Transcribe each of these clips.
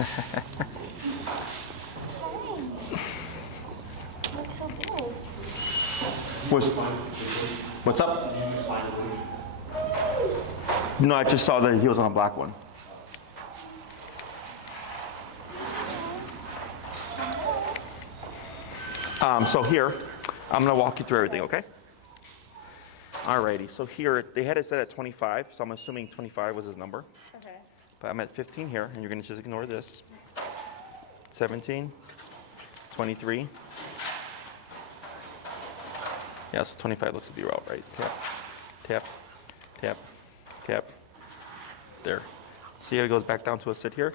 Looks so good. What's up? No, I just saw that he was on a black one. So here, I'm gonna walk you through everything, okay? Alrighty, so here, they had it set at 25, so I'm assuming 25 was his number. Okay. But I'm at 15 here, and you're gonna just ignore this. 17, 23. Yeah, so 25 looks to be about right. Tap, tap, tap, tap. There. See how it goes back down to a sit here?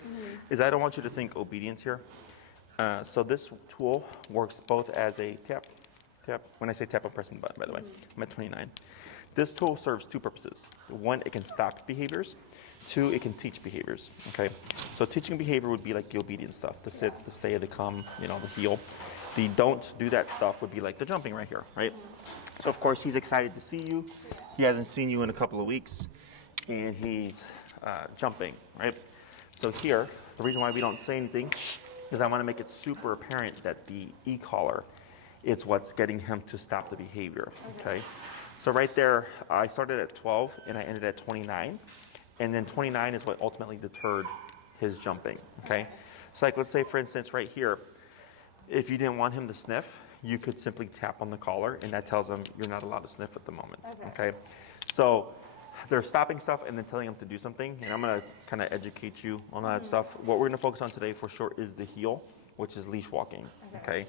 Is I don't want you to think obedience here. So this tool works both as a tap, tap. When I say tap, I'm pressing the button, by the way. I'm at 29. This tool serves two purposes. One, it can stop behaviors. Two, it can teach behaviors, okay? So teaching behavior would be like the obedience stuff, the sit, the stay, the come, you know, the heel. The don't do that stuff would be like the jumping right here, right? So of course he's excited to see you. He hasn't seen you in a couple of weeks and he's jumping, right? So here, the reason why we don't say anything is I want to make it super apparent that the e-collar is what's getting him to stop the behavior, okay? So right there, I started at 12 and I ended at 29. And then 29 is what ultimately deterred his jumping, okay? So like, let's say for instance, right here, if you didn't want him to sniff, you could simply tap on the collar and that tells him you're not allowed to sniff at the moment, okay? So they're stopping stuff and then telling him to do something, and I'm gonna kind of educate you on that stuff. What we're gonna focus on today for sure is the heel, which is leash walking, okay?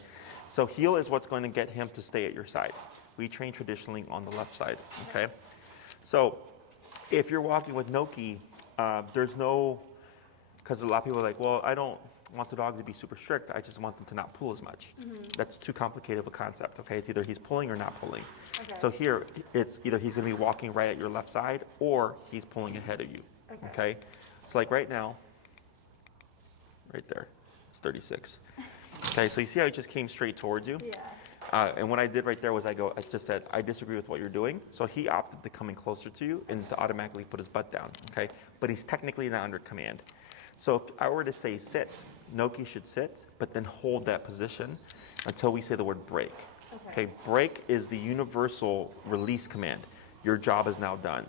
So heel is what's going to get him to stay at your side. We train traditionally on the left side, okay? So if you're walking with Gnocchi, there's no, because a lot of people are like, well, I don't want the dog to be super strict, I just want them to not pull as much. That's too complicated of a concept, okay? It's either he's pulling or not pulling. So here, it's either he's gonna be walking right at your left side or he's pulling ahead of you, okay? So like right now, right there, it's 36. Okay, so you see how he just came straight towards you? Yeah. And what I did right there was I just said, I disagree with what you're doing. So he opted to come in closer to you and to automatically put his butt down, okay? But he's technically not under command. So if I were to say sit, Gnocchi should sit, but then hold that position until we say the word break. Okay, break is the universal release command. Your job is now done.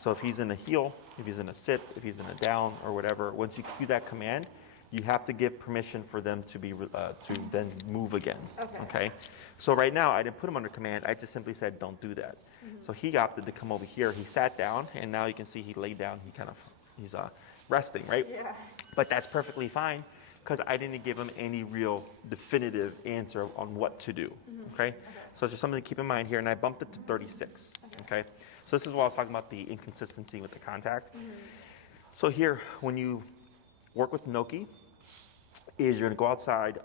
So if he's in a heel, if he's in a sit, if he's in a down or whatever, once you cue that command, you have to give permission for them to be to then move again. Okay. So right now I didn't put him under command. I just simply said don't do that. So he opted to come over here. He sat down, and now you can see he laid down. He's resting, right? Yeah. But that's perfectly fine because I didn't give him any real definitive answer on what to do. Okay. So it's just something to keep in mind here, and I bumped it to 36. Okay. So this is what I was talking about, the inconsistency with the contact. So here, when you work with Gnocchi, is you're gonna go outside,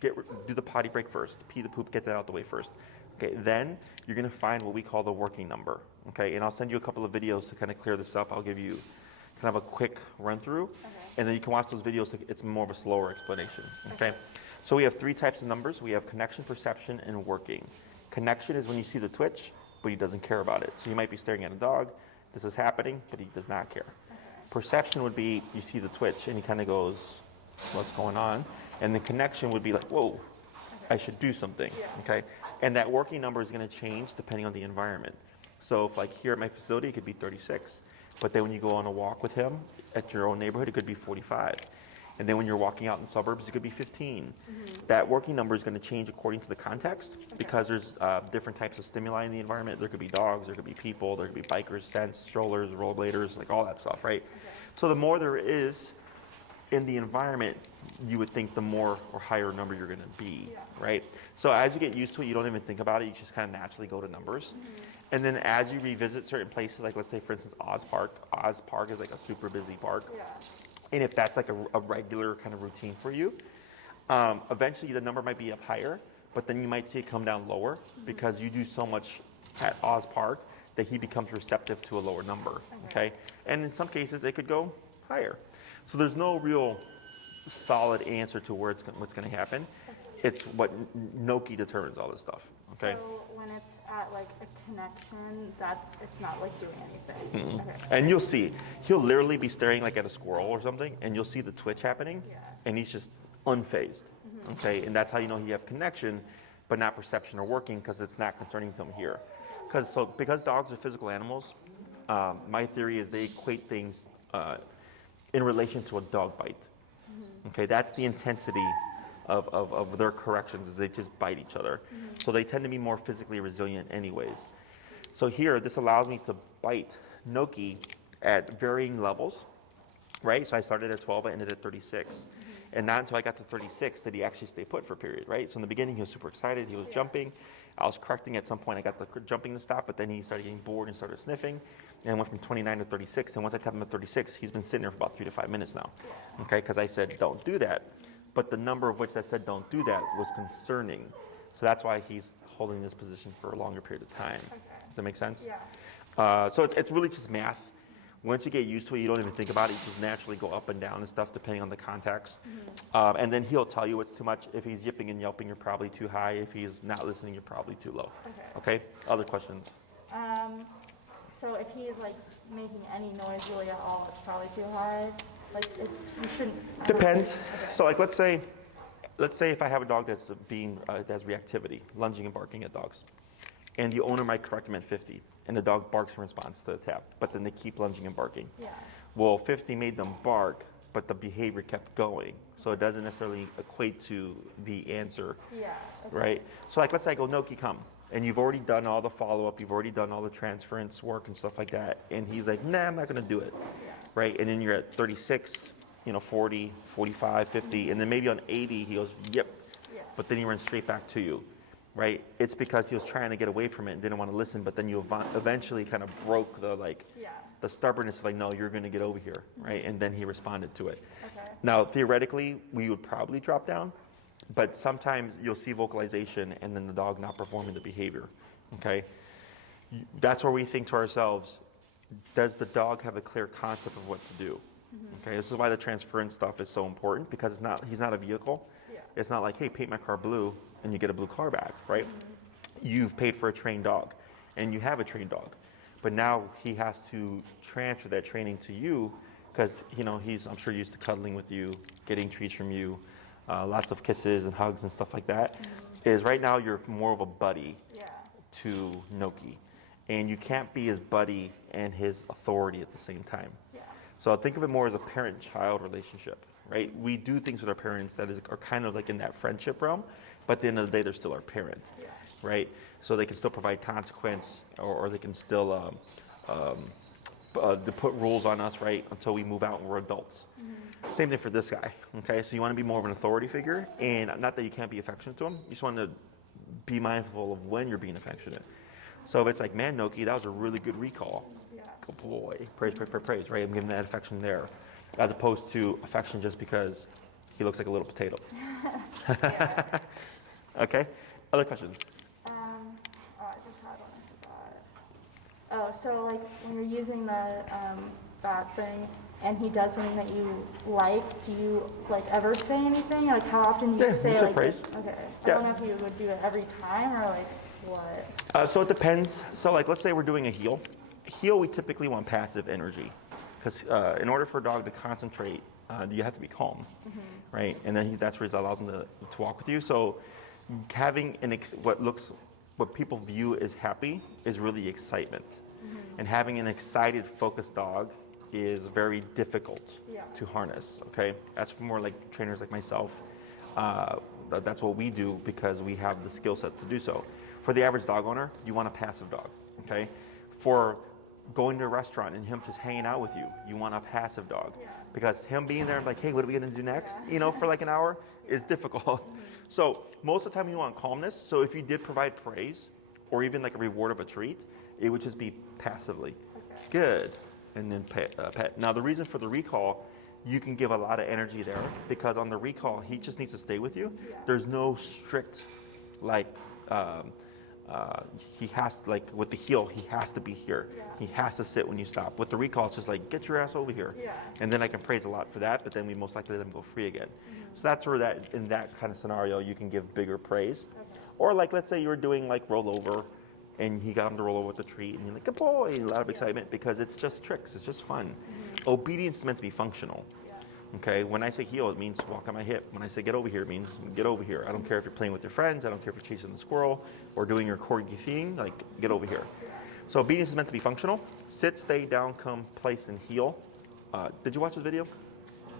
do the potty break first, pee the poop, get that out the way first. Okay, then you're gonna find what we call the working number. Okay, and I'll send you a couple of videos to kind of clear this up. I'll give you kind of a quick run through, and then you can watch those videos. It's more of a slower explanation. Okay, so we have three types of numbers. We have connection, perception, and working. Connection is when you see the twitch, but he doesn't care about it. So you might be staring at a dog, this is happening, but he does not care. Perception would be you see the twitch and he kind of goes, what's going on? And the connection would be like, whoa, I should do something, okay? And that working number is gonna change depending on the environment. So if like here at my facility, it could be 36. But then when you go on a walk with him at your own neighborhood, it could be 45. And then when you're walking out in the suburbs, it could be 15. That working number is going to change according to the context because there's different types of stimuli in the environment. There could be dogs, there could be people, there could be bikers, scents, strollers, rollerbladers, like all that stuff, right? So the more there is in the environment, you would think the more or higher number you're going to be, right? So as you get used to it, you don't even think about it. You just kind of naturally go to numbers. And then as you revisit certain places, like let's say, for instance, Oz Park is like a super busy park. And if that's like a regular kind of routine for you, eventually the number might be up higher, but then you might see it come down lower because you do so much at Oz Park that he becomes receptive to a lower number, okay? And in some cases, it could go higher. So there's no real solid answer to where what's going to happen. It's what Gnocchi determines all this stuff, Okay. So when it's at like a connection, it's not like doing anything. Okay. And you'll see, he'll literally be staring like at a squirrel or something, and you'll see the twitch happening, Yeah. and he's just unfazed. Okay, and that's how you know you have connection, but not perception or working, because it's not concerning to him here. Because dogs are physical animals, my theory is they equate things in relation to a dog bite. Okay, that's the intensity of their corrections, is they just bite each other. So they tend to be more physically resilient anyways. So here, this allows me to bite Gnocchi at varying levels, right? So I started at 12, I ended at 36. And not until I got to 36 did he actually stay put for a period, right? So in the beginning, he was super excited, he was jumping. I was correcting at some point, I got the jumping to stop, but then he started getting bored and started sniffing. And went from 29 to 36, and once I tapped him at 36, he's been sitting there for about 3 to 5 minutes now, okay? Because I said, don't do that. But the number of which I said don't do that was concerning. So that's why he's holding this position for a longer period of time. Okay. Does that make sense? Yeah. So it's really just math. Once you get used to it, you don't even think about it. You just naturally go up and down and stuff depending on the context. And then he'll tell you it's too much. If he's yipping and yelping, you're probably too high. If he's not listening, you're probably too low. Okay. Okay? Other questions? So if he's like making any noise really at all, it's probably too high. Like you shouldn't. Depends. Okay. So like let's say if I have a dog that's has reactivity, lunging and barking at dogs, and the owner might correct him at 50, and the dog barks in response to the tap, but then they keep lunging and barking. Yeah. Well, 50 made them bark, but the behavior kept going, so it doesn't necessarily equate to the answer, Yeah. Okay. right? So like let's say I go, Gnocchi, come. And you've already done all the follow-up, you've already done all the transference work and stuff like that, and he's like, nah, I'm not gonna do it, right? And then you're at 36, 40, 45, 50, and then maybe on 80, he goes, yep, Yeah. but then he runs straight back to you, right? It's because he was trying to get away from it and didn't want to listen, but then you eventually kind of broke the stubbornness of like, no, you're gonna get over here, right? And then he responded to it. Okay. Now, theoretically, we would probably drop down, but sometimes you'll see vocalization and then the dog not performing the behavior, okay? That's where we think to ourselves, does the dog have a clear concept of what to do? Okay, this is why the transference stuff is so important, because he's not a vehicle. Yeah. It's not like, hey, paint my car blue and you get a blue car back, right? You've paid for a trained dog and you have a trained dog, but now he has to transfer that training to you because, he's, I'm sure, used to cuddling with you, getting treats from you, lots of kisses and hugs and stuff like that. Is right now you're more of a buddy to Gnocchi, and you can't be his buddy and his authority at the same time. Yeah. So think of it more as a parent-child relationship, right? We do things with our parents that are kind of like in that friendship realm, but at the end of the day, they're still our parent, Yeah. right? So they can still provide consequence, or they can still put rules on us, right, until we move out and we're adults. Same thing for this guy, okay? So you want to be more of an authority figure, and not that you can't be affectionate to him, you just want to be mindful of when you're being affectionate. So if it's like, man, Gnocchi, that was a really good recall. Yeah. Good boy, praise, praise, praise, praise, right? I'm giving that affection there, as opposed to affection just because he looks like a little potato. Okay, other questions? I just had one, I forgot. Oh, so like when you're using the that thing and he does something that you like, do you like ever say anything? Like how often do you say you like? praise. Okay. Yeah. I don't know if you would do it every time or like what. So it depends. So like, let's say we're doing a heel. Heel, we typically want passive energy, because in order for a dog to concentrate, you have to be calm, right? And then that's where he allows him to walk with you. So having what people view as happy is really excitement, and having an excited, focused dog is very difficult to harness. Okay, that's for more like trainers like myself. That's what we do because we have the skill set to do so. For the average dog owner, you want a passive dog. Okay, for going to a restaurant and him just hanging out with you, you want a passive dog, because him being there like, hey, what are we gonna do next? For like an hour is difficult. So most of the time you want calmness. So if you did provide praise or even like a reward of a treat, it would just be passively. Good. And then pet. Now the reason for the recall, you can give a lot of energy there, because on the recall, he just needs to stay with you. There's no strict, like, he has, like with the heel, he has to be here. He has to sit when you stop. With the recall, it's just like, get your ass over here. And then I can praise a lot for that, but then we most likely let him go free again. So that's where in that kind of scenario, you can give bigger praise. Or like, let's say you were doing like rollover and he got him to roll over with the treat and you're like, good boy, and a lot of excitement because it's just tricks, it's just fun. Obedience is meant to be functional. Okay, when I say heel, it means walk on my hip. When I say get over here, it means get over here. I don't care if you're playing with your friends, I don't care if you're chasing the squirrel or doing your corgi thing, like get over here. So obedience is meant to be functional. Sit, stay, down, come, place, and heel. Did you watch his video?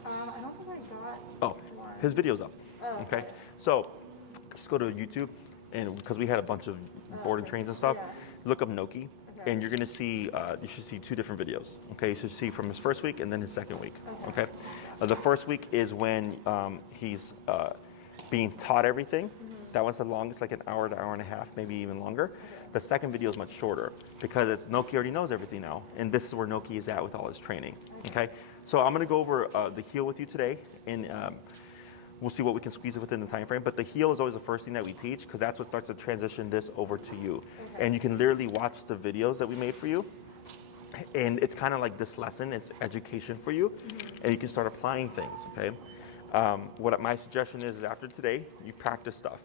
I don't think I got. Oh, his video's up. Oh, Okay, so just go to YouTube, and because we had a bunch of boarding trains and stuff, look up Gnocchi, and you're gonna see, you should see 2 different videos. Okay, you should see from his first week and then his second week. Okay, the first week is when he's being taught everything. That was the longest, like an hour to hour and a half, maybe even longer. The second video is much shorter because Gnocchi already knows everything now, and this is where Gnocchi is at with all his training. Okay, so I'm gonna go over the heel with you today, and we'll see what we can squeeze it within the time frame. But the heel is always the first thing that we teach because that's what starts to transition this over to you. And you can literally watch the videos that we made for you. And it's kind of like this lesson, it's education for you. And you can start applying things, okay? What my suggestion is after today, you practice stuff.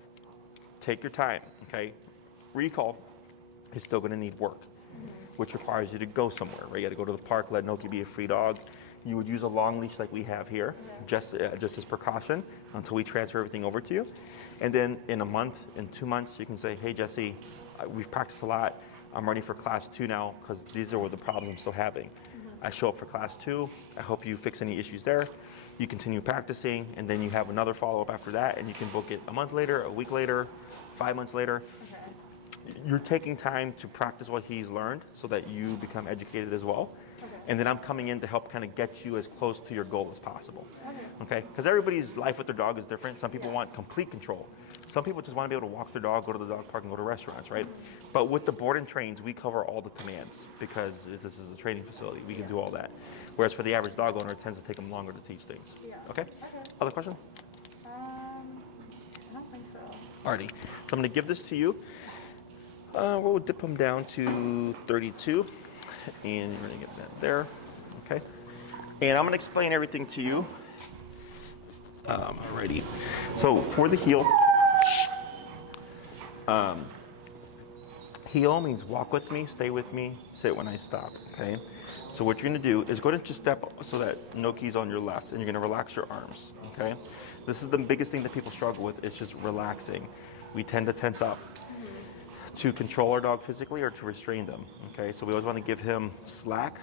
Take your time, okay? Recall is still gonna need work, which requires you to go somewhere, right? You gotta go to the park, let Gnocchi be a free dog. You would use a long leash like we have here, just as precaution until we transfer everything over to you. And then in a month, in 2 months, you can say, hey, Jesse, we've practiced a lot. I'm ready for class 2 now because these are the problems I'm still having. I show up for class 2. I hope you fix any issues there. You continue practicing, and then you have another follow-up after that, and you can book it a month later, a week later, 5 months later. You're taking time to practice what he's learned so that you become educated as well. And then I'm coming in to help kind of get you as close to your goal as possible. Okay? Because everybody's life with their dog is different. Some people want complete control. Some people just want to be able to walk their dog, go to the dog park, and go to restaurants, right? But with the board and trains, we cover all the commands because this is a training facility. We can do all that. Whereas for the average dog owner, it tends to take them longer to teach things. Okay? Other question? I don't think so. Alrighty. So I'm going to give this to you. We'll dip them down to 32. And you're going to get that there, okay? And I'm going to explain everything to you. Alrighty. So for the heel, heel means walk with me, stay with me, sit when I stop, okay? So what you're going to do is go to just step so that Gnocchi's on your left, and you're going to relax your arms, okay? This is the biggest thing that people struggle with. It's just relaxing. We tend to tense up to control our dog physically or to restrain them, okay? So we always want to give him slack.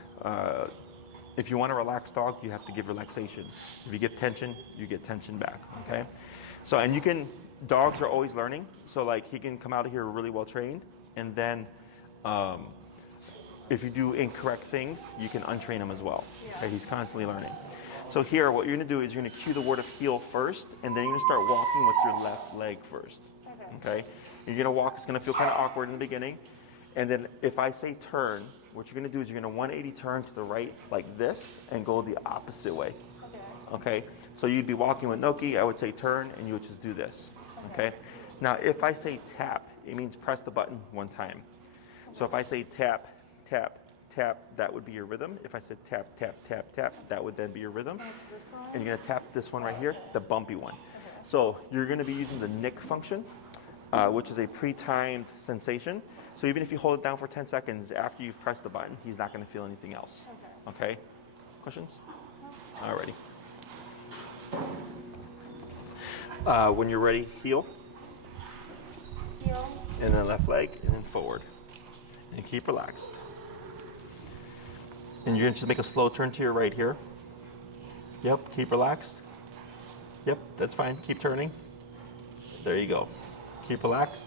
If you want a relaxed dog, you have to give relaxation. If you give tension, you get tension back, okay? So, and you can, dogs are always learning. So like he can come out of here really well trained, and then if you do incorrect things, you can untrain him as well, okay? He's constantly learning. So here, what you're gonna do is you're gonna cue the word of heel first, and then you're gonna start walking with your left leg first, okay? You're gonna walk, it's gonna feel kind of awkward in the beginning. And then if I say turn, what you're gonna do is you're gonna 180 turn to the right like this and go the opposite way. Okay? So you'd be walking with Gnocchi, I would say turn, and you would just do this. Okay? Now if I say tap, it means press the button 1 time. So if I say tap, tap, tap, that would be your rhythm. If I said tap, tap, tap, tap, that would then be your rhythm. And you're gonna tap this one right here, the bumpy one. So you're gonna be using the nick function, which is a pre-timed sensation. So even if you hold it down for 10 seconds after you've pressed the button, he's not going to feel anything else. Okay? Questions? Alrighty. When you're ready, heel. Heel. And then left leg, and then forward. And keep relaxed. And you're going to just make a slow turn to your right here. Yep, keep relaxed. Yep, that's fine. Keep turning. There you go. Keep relaxed.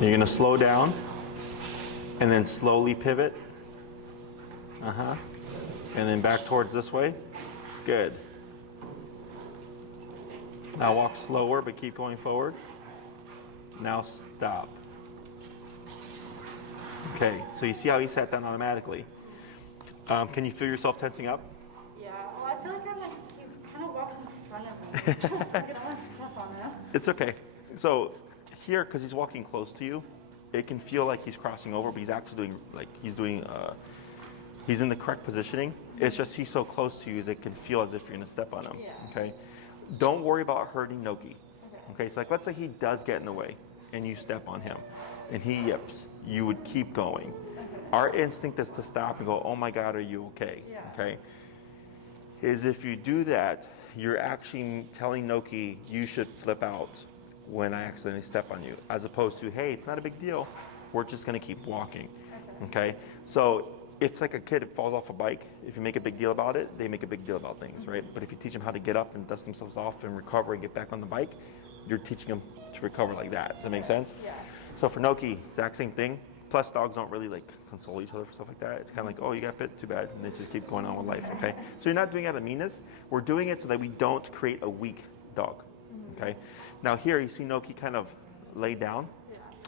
You're going to slow down and then slowly pivot. And then back towards this way. Good. Now walk slower, but keep going forward. Now stop. Okay, so you see how he sat down automatically. Can you feel yourself tensing up? Yeah, well, I feel like I'm like, he kind of walks in front of me. I can almost step on him. It's okay. So here, because he's walking close to you, it can feel like he's crossing over, but he's actually doing, like, he's He's in the correct positioning. It's just he's so close to you, it can feel as if you're gonna step on him. Yeah. Okay. Don't worry about hurting Gnocchi. Okay. So like, let's say he does get in the way, and you step on him, and he yips. You would keep going. Our instinct is to stop and go, "Oh my God, are you okay?" Yeah. Okay. Is if you do that, you're actually telling Gnocchi you should flip out when I accidentally step on you, as opposed to, "Hey, it's not a big deal. We're just gonna keep walking." Okay. So if it's like a kid that falls off a bike, if you make a big deal about it, they make a big deal about things, right? But if you teach them how to get up and dust themselves off and recover and get back on the bike, you're teaching them to recover like that. Does that make sense? Yeah. So for Gnocchi, exact same thing. Plus, dogs don't really like console each other for stuff like that. It's kind of like, "Oh, you got bit, too bad," and they just keep going on with life. Okay. So you're not doing it out of meanness. We're doing it so that we don't create a weak dog. Okay. Now here, you see Gnocchi kind of lay down.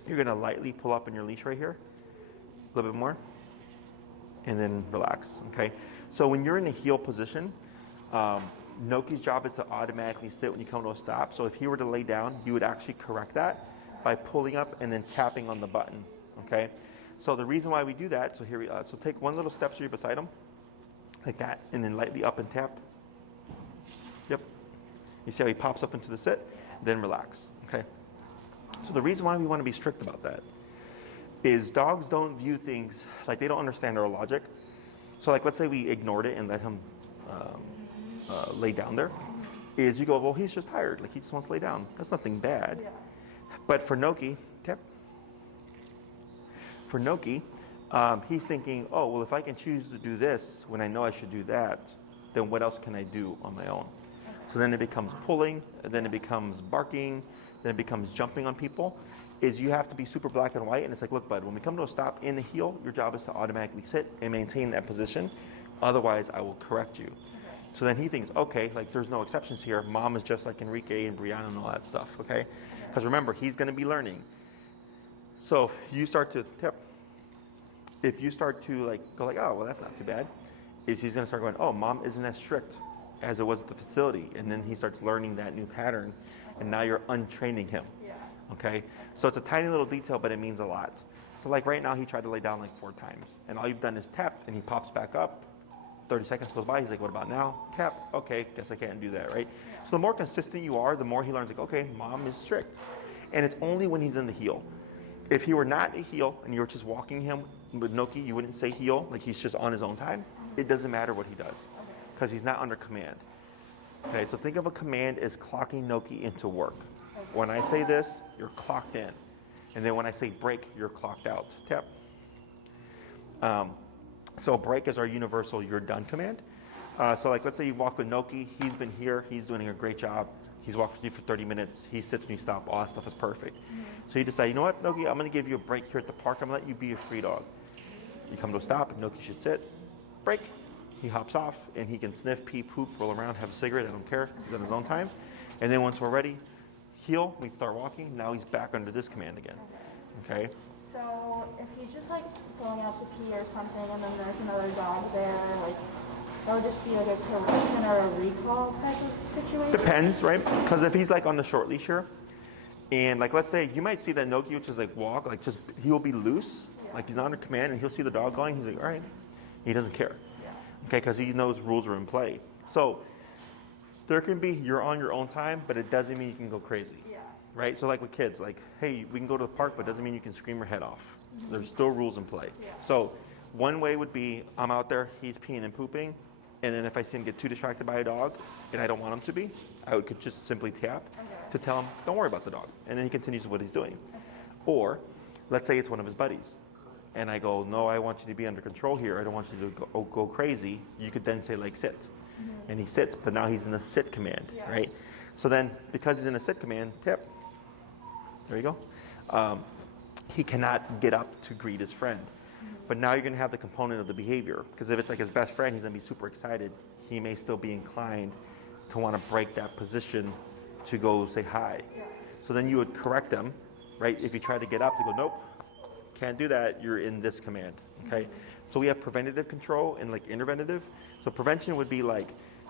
You're gonna lightly pull up in your leash right here, a little bit more, and then relax. Okay. So when you're in a heel position, Gnocchi's job is to automatically sit when you come to a stop. So if he were to lay down, you would actually correct that by pulling up and then tapping on the button. Okay. So the reason why we do that, so here so take one little step so you're beside him, like that, and then lightly up and tap. Yep. You see how he pops up into the sit, then relax. Okay. So the reason why we want to be strict about that is dogs don't view things, like they don't understand our logic. So like, let's say we ignored it and let him lay down there, is you go, "Well, he's just tired, like he just wants to lay down. That's nothing bad." Yeah. But for Gnocchi, tap. For Gnocchi, he's thinking, "Oh, well, if I can choose to do this when I know I should do that, then what else can I do on my own?" So then it becomes pulling, and then it becomes barking, then it becomes jumping on people. Is you have to be super black and white, and it's like, "Look, bud, when we come to a stop in the heel, your job is to automatically sit and maintain that position. Otherwise, I will correct you." So then he thinks, "Okay, like there's no exceptions here. Mom is just like Enrique and Brianna and all that stuff." Okay, because remember, he's going to be learning. So you start to tip. If you start to like go like, "Oh, well, that's not too bad," is he's going to start going, "Oh, Mom isn't as strict as it was at the facility," and then he starts learning that new pattern, and now you're untraining him. Yeah. Okay, so it's a tiny little detail, but it means a lot. So like right now, he tried to lay down like 4 times, and all you've done is tap, and he pops back up. 30 seconds goes by, he's like, "What about now?" Tap. "Okay, guess I can't do that," right? So the more consistent you are, the more he learns like, "Okay, Mom is strict," and it's only when he's in the heel. If he were not a heel and you were just walking him with Gnocchi, you wouldn't say heel, like he's just on his own time. It doesn't matter what he does because he's not under command. Okay, so think of a command as clocking Gnocchi into work. When I say this, you're clocked in. And then when I say break, you're clocked out. Tap. So break is our universal "you're done" command. So like, let's say you walk with Gnocchi, he's been here, he's doing a great job. He's walked with you for 30 minutes. He sits when you stop. All that stuff is perfect. So you decide, "You know what, Gnocchi, I'm going to give you a break here at the park. I'm going to let you be a free dog." You come to a stop, Gnocchi should sit. Break. He hops off, and he can sniff, pee, poop, roll around, have a cigarette. I don't care. He's on his own time. And then once we're ready, heel, we start walking. Now he's back under this command again. Okay? So if he's just like going out to pee or something, and then there's another dog there, like that would just be like a correction or a recall type of situation? Depends, right? Because if he's like on the short leash here, and like let's say you might see that Gnocchi, which is like walk, like just he will be loose, like he's not under command, and he'll see the dog going. He's like, "All right," he doesn't care, okay? Because he knows rules are in play. So there can be you're on your own time, but it doesn't mean you can go crazy, right? So like with kids, like, "Hey, we can go to the park, but doesn't mean you can scream your head off." There's still rules in play. So one way would be I'm out there, he's peeing and pooping. And then if I see him get too distracted by a dog, and I don't want him to be, I could just simply tap to tell him, "Don't worry about the dog." And then he continues with what he's doing. Or let's say it's one of his buddies. And I go, "No, I want you to be under control here. I don't want you to go crazy." You could then say like, "Sit." And he sits, but now he's in a sit command, right? So then because he's in a sit command, tap. There you go. He cannot get up to greet his friend. But now you're going to have the component of the behavior. Because if it's like his best friend, he's going to be super excited. He may still be inclined to want to break that position to go say hi. So then you would correct them, right? If you try to get up, to go, "Nope, can't do that. You're in this command." Okay? So we have preventative control and like interventive. So prevention would be like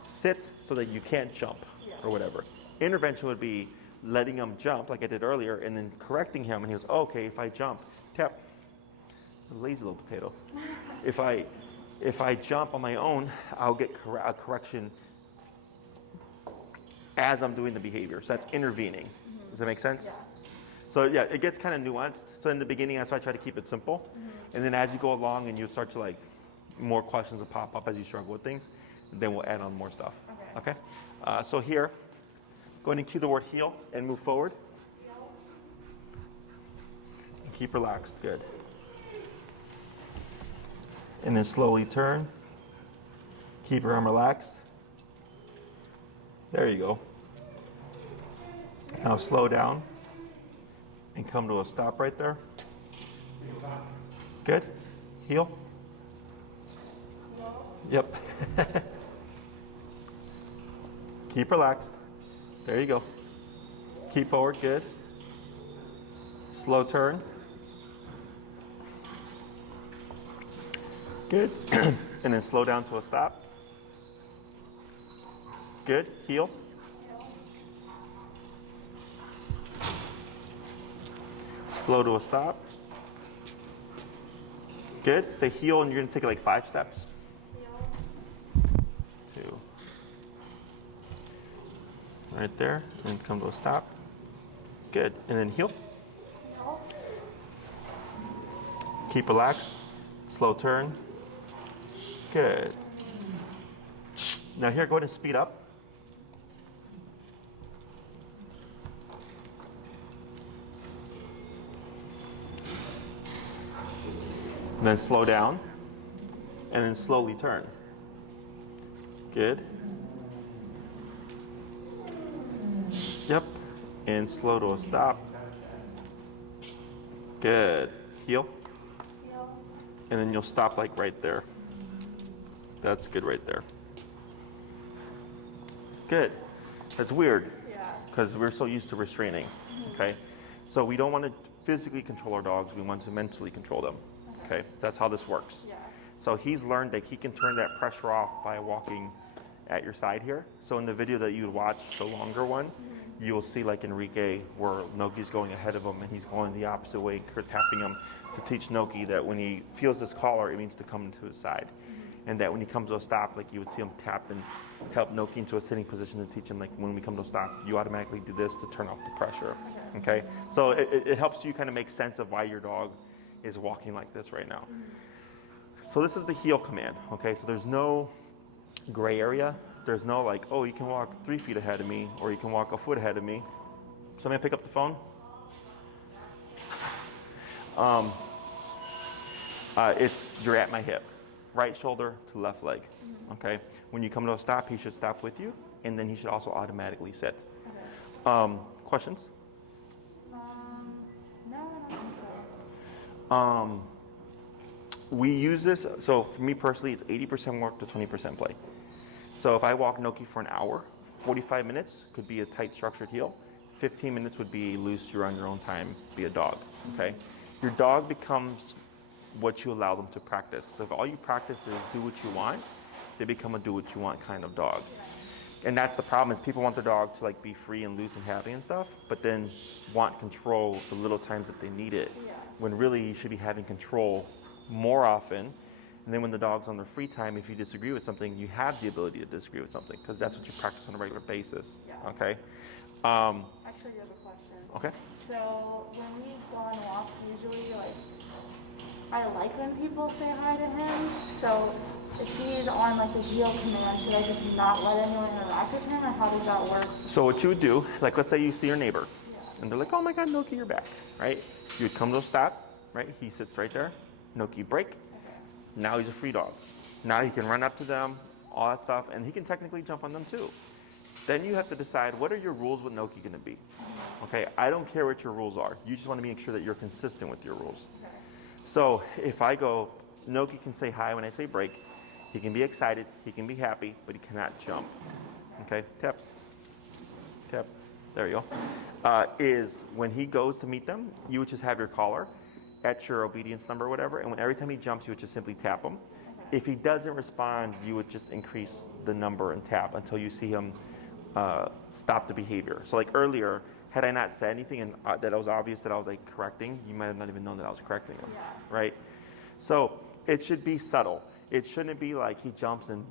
sit so that you can't jump or whatever. Intervention would be letting him jump like I did earlier and then correcting him. And he goes, "Oh, okay, if I jump, tap." A lazy little potato. If If I jump on my own, I'll get a correction as I'm doing the behavior. So that's intervening. Does that make sense? Yeah. So yeah, it gets kind of nuanced. So in the beginning, that's why I try to keep it simple. And then as you go along and you start to like, more questions will pop up as you struggle with things, then we'll add on more stuff. Okay? So here, go ahead and cue the word heel and move forward. And keep relaxed, good. And then slowly turn. Keep your arm relaxed. There you go. Now slow down and come to a stop right there. Good. Heel. Yep. Keep relaxed. There you go. Keep forward, good. Slow turn. Good. And then slow down to a stop. Good. Heel. Slow to a stop. Good. Say heel, and you're going to take it like 5 steps. 2. Right there. And come to a stop. Good. And then heel. Keep relaxed. Slow turn. Good. Now here, go ahead and speed up. And then slow down, and then slowly turn. Good. Yep. And slow to a stop. Good. Heel. And then you'll stop like right there. That's good right there. Good. That's weird. Yeah. Because we're so used to restraining. Okay. So we don't want to physically control our dogs. We want to mentally control them. Okay. That's how this works. Yeah. So he's learned that he can turn that pressure off by walking at your side here. So in the video that you would watch, the longer one, you will see like Enrique where Gnocchi's going ahead of him and he's going the opposite way, tapping him to teach Gnocchi that when he feels this collar, it means to come to his side. And that when he comes to a stop, like you would see him tap and help Gnocchi into a sitting position to teach him, like when we come to a stop, you automatically do this to turn off the pressure. Okay? So it helps you kind of make sense of why your dog is walking like this right now. So this is the heel command, okay? So there's no gray area. There's no like, oh, you can walk 3 feet ahead of me or you can walk a foot ahead of me. Somebody pick up the phone? It's you're at my hip. Right shoulder to left leg, okay? When you come to a stop, he should stop with you and then he should also automatically sit. Questions? No, I don't think so. We use this, so for me personally, it's 80% work to 20% play. So if I walk Gnocchi for an hour, 45 minutes could be a tight structured heel. 15 minutes would be loose, you're on your own time, be a dog, okay? Your dog becomes what you allow them to practice. So if all you practice is do what you want, they become a do what you want kind of dog. And that's the problem is people want their dog to like be free and loose and happy and stuff, but then want control the little times that they need it. When really you should be having control more often. And then when the dog's on their free time, if you disagree with something, you have the ability to disagree with something because that's what you practice on a regular basis. Okay? Actually, I have a question. Okay. So when we go on walks, usually I like when people say hi to him. So if he's on like a heel command, should I just not let anyone interact with him, or how does that work? So what you would do, like let's say you see your neighbor, and they're like, oh my God, Gnocchi, you're back, right? You would come to a stop, right? He sits right there. Gnocchi break. Now he's a free dog. Now he can run up to them, all that stuff, and he can technically jump on them too. Then you have to decide, what are your rules with Gnocchi going to be? Okay, I don't care what your rules are. You just want to make sure that you're consistent with your rules. So if I go, Gnocchi can say hi when I say break. He can be excited, he can be happy, but he cannot jump. Okay, tap, tap, there you go. Is when he goes to meet them, you would just have your collar at your obedience number or whatever, and when every time he jumps, you would just simply tap him. If he doesn't respond, you would just increase the number and tap until you see him stop the behavior. So like earlier, had I not said anything and that it was obvious that I was like correcting, you might have not even known that I was correcting him, right? So it should be subtle. It shouldn't be like he jumps and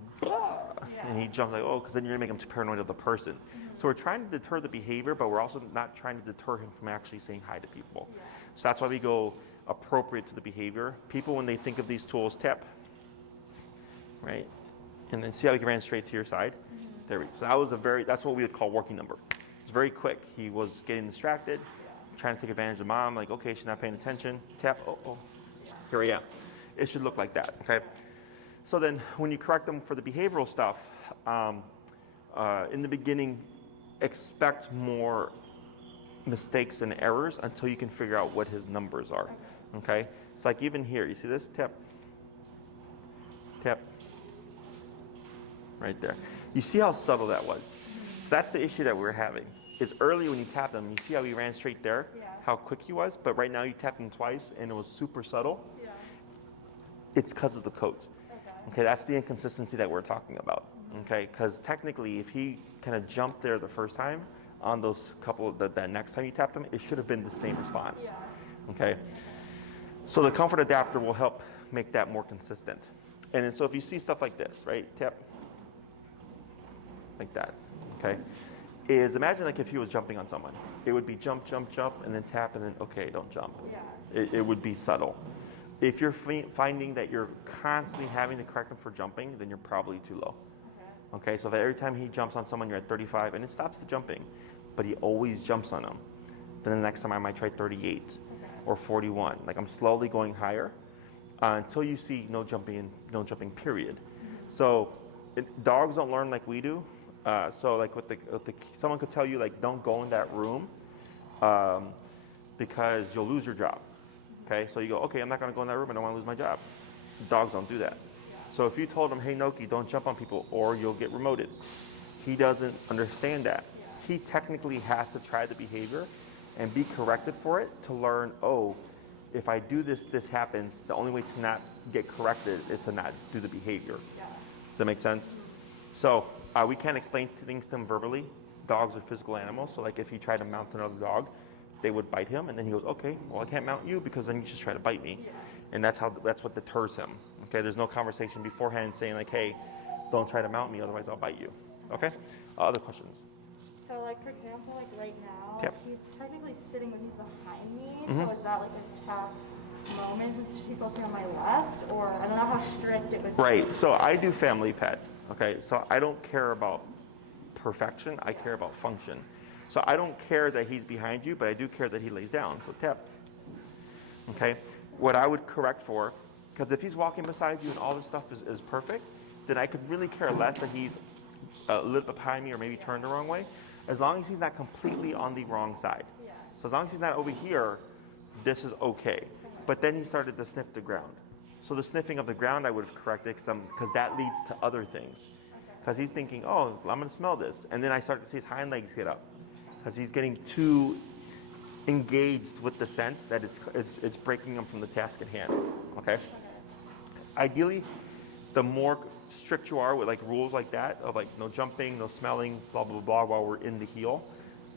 he jumps like, oh, because then you're gonna make him too paranoid of the person. So we're trying to deter the behavior, but we're also not trying to deter him from actually saying hi to people. So that's why we go appropriate to the behavior. People, when they think of these tools, tap, right? And then see how he ran straight to your side? There we go. So that's what we would call working number. It's very quick. He was getting distracted, trying to take advantage of mom, like, okay, she's not paying attention. Tap, oh, here I am. It should look like that, okay? So then when you correct them for the behavioral stuff, in the beginning, expect more mistakes and errors until you can figure out what his numbers are, okay? It's like even here, you see this? Tap, tap, right there. You see how subtle that was? So that's the issue that we're having. Is early when you tap him, you see how he ran straight there? How quick he was? But right now you tapped him twice and it was super subtle. It's because of the codes. Okay, that's the inconsistency that we're talking about. Okay, because technically if he kind of jumped there the first time, on those couple, the next time you tapped him, it should have been the same response. Okay, so the comfort adapter will help make that more consistent. And then, so if you see stuff like this, right, tap, like that, okay, is imagine like if he was jumping on someone. It would be jump, jump, jump, and then tap, and then, okay, don't jump. It would be subtle. If you're finding that you're constantly having to correct him for jumping, then you're probably too low. Okay, so if every time he jumps on someone, you're at 35, and it stops the jumping, but he always jumps on them, then the next time I might try 38 or 41. Like I'm slowly going higher until you see no jumping, period. So dogs don't learn like we do. So like someone could tell you like don't go in that room because you'll lose your job. Okay, so you go, okay, I'm not gonna go in that room, I don't wanna lose my job. Dogs don't do that. So if you told him, hey Gnocchi, don't jump on people or you'll get remoted, he doesn't understand that. He technically has to try the behavior and be corrected for it to learn, oh, if I do this, this happens. The only way to not get corrected is to not do the behavior. Does that make sense? So we can't explain things to him verbally. Dogs are physical animals, so like if he tried to mount another dog, they would bite him, and then he goes, okay, well I can't mount you because then you just try to bite me. And that's what deters him. Okay, there's no conversation beforehand saying like, hey, don't try to mount me, otherwise I'll bite you. Okay, other questions? So like for example, like right now, he's technically sitting when he's behind me, so is that like a tough moment since he's supposed to be on my left, or I don't know how strict it would be. Right, so I do family pet, okay, so I don't care about perfection, I care about function. So I don't care that he's behind you, but I do care that he lays down, so tap. Okay, what I would correct for, because if he's walking beside you and all this stuff is perfect, then I could really care less that he's a little bit behind me or maybe turned the wrong way, as long as he's not completely on the wrong side. So as long as he's not over here, this is okay. But then he started to sniff the ground. So the sniffing of the ground I would have corrected because that leads to other things. Because he's thinking, oh, I'm gonna smell this. And then I start to see his hind legs get up. Because he's getting too engaged with the sense that it's breaking him from the task at hand, okay? Ideally, the more strict you are with like rules like that, of like no jumping, no smelling, blah, blah, blah, while we're in the heel,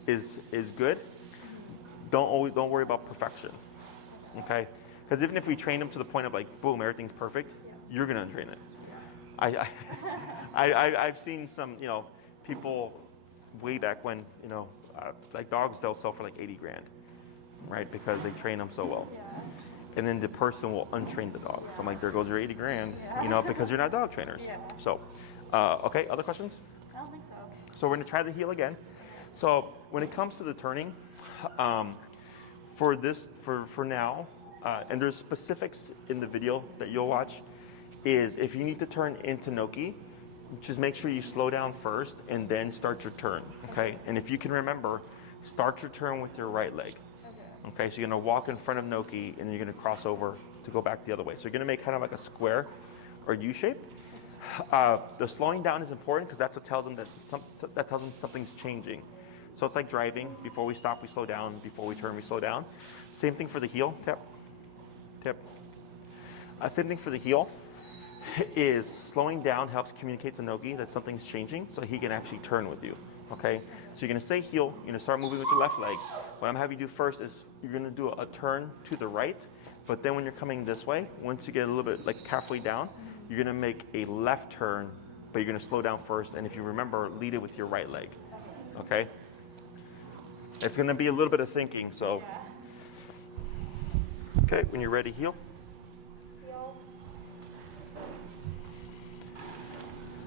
is good. Don't worry about perfection, okay? Because even if we train him to the point of like, boom, everything's perfect, you're gonna train it. I've seen some, people way back when, like dogs, they'll sell for like 80 grand, right? Because they train them so well. And then the person will untrain the dog. So I'm like, there goes your 80 grand, because you're not dog trainers. So, okay, other questions? I don't think so. So we're gonna try the heel again. So when it comes to the turning, for now, and there's specifics in the video that you'll watch, is if you need to turn into Gnocchi, just make sure you slow down first and then start your turn, okay? And if you can remember, start your turn with your right leg. Okay, so you're gonna walk in front of Gnocchi and then you're gonna cross over to go back the other way. So you're gonna make kind of like a square or U shape. The slowing down is important because that's what tells them that tells them something's changing. So it's like driving. Before we stop, we slow down. Before we turn, we slow down. Same thing for the heel. Tap, tap. Same thing for the heel. Is slowing down helps communicate to Gnocchi that something's changing so he can actually turn with you, okay? So you're gonna say heel, you're gonna start moving with your left leg. What I'm having you do first is you're gonna do a turn to the right, but then when you're coming this way, once you get a little bit like halfway down, you're gonna make a left turn, but you're gonna slow down first, and if you remember, lead it with your right leg, okay? It's gonna be a little bit of thinking, so. Okay, when you're ready, heel.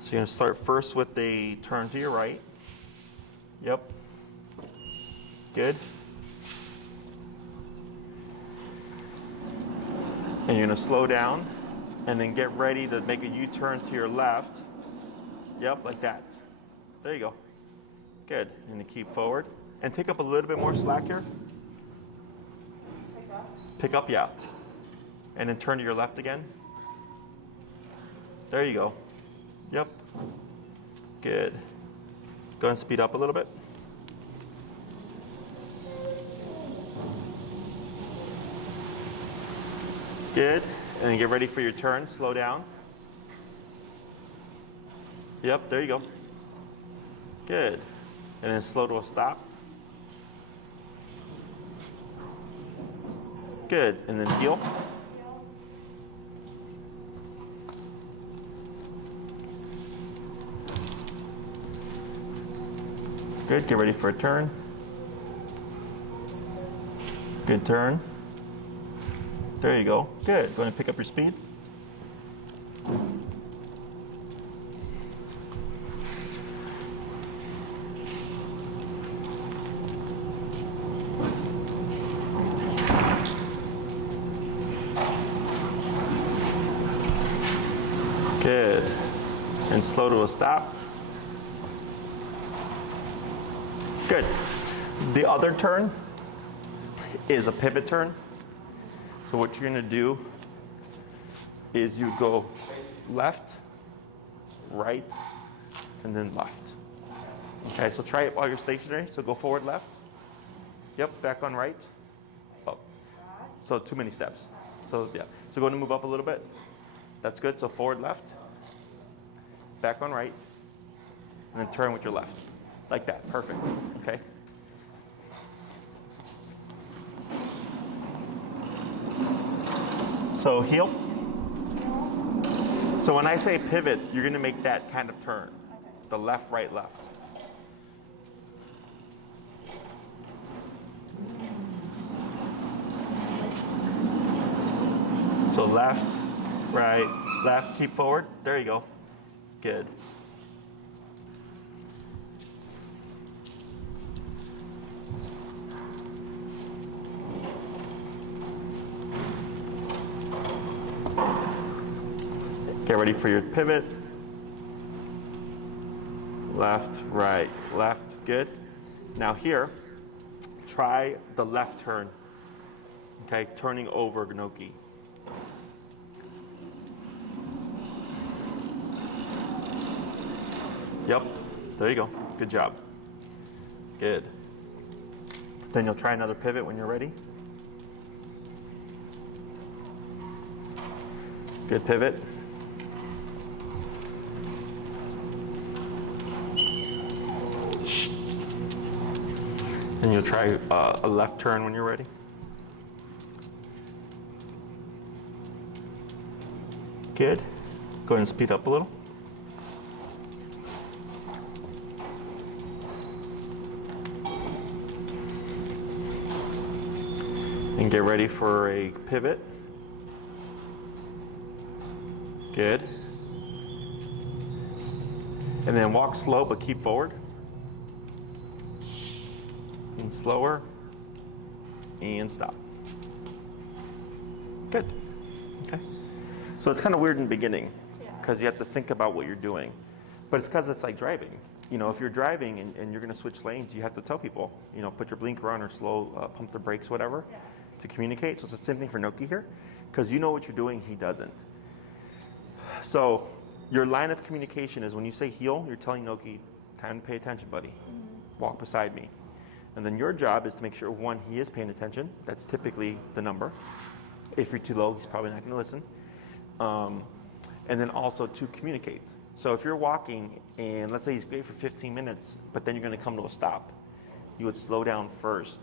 So you're gonna start first with a turn to your right. Yep. Good. And you're gonna slow down and then get ready to make a U-turn to your left. Yep, like that. There you go. Good. And then keep forward. And take up a little bit more slack here. Pick up, yeah. And then turn to your left again. There you go. Yep. Good. Go and speed up a little bit. Good. And then get ready for your turn. Slow down. Yep, there you go. Good. And then slow to a stop. Good. And then heel. Good. Get ready for a turn. Good turn. There you go. Good. Go ahead and pick up your speed. Good. And slow to a stop. Good. The other turn is a pivot turn. So what you're gonna do is you go left, right, and then left. Okay, so try it while you're stationary. So go forward left. Yep, back on right. Oh, so too many steps. So yeah, so go to move up a little bit. That's good, so forward left, back on right, and then turn with your left. Like that, perfect, okay? So heel. So when I say pivot, you're gonna make that kind of turn. The left, right, left. So left, right, left, keep forward. There you go. Good. Get ready for your pivot. Left, right, left, good. Now here, try the left turn. Okay, turning over Gnocchi. Yep, there you go. Good job. Good. Then you'll try another pivot when you're ready. Good pivot. And you'll try a left turn when you're ready. Good. Go ahead and speed up a little. And get ready for a pivot. Good. And then walk slow, but keep forward. And slower. And stop. Good. Okay. So it's kind of weird in the beginning because you have to think about what you're doing. But it's because it's like driving. You know, if you're driving and you're going to switch lanes, you have to tell people, you know, put your blinker on or slow, pump the brakes, whatever, to communicate. So it's the same thing for Gnocchi here because you know what you're doing, he doesn't. So your line of communication is when you say heel, you're telling Gnocchi, time to pay attention, buddy. Walk beside me. And then your job is to make sure, one, he is paying attention. That's typically the number. If you're too low, he's probably not going to listen. And then also to communicate. So if you're walking and let's say he's great for 15 minutes, but then you're going to come to a stop, you would slow down first.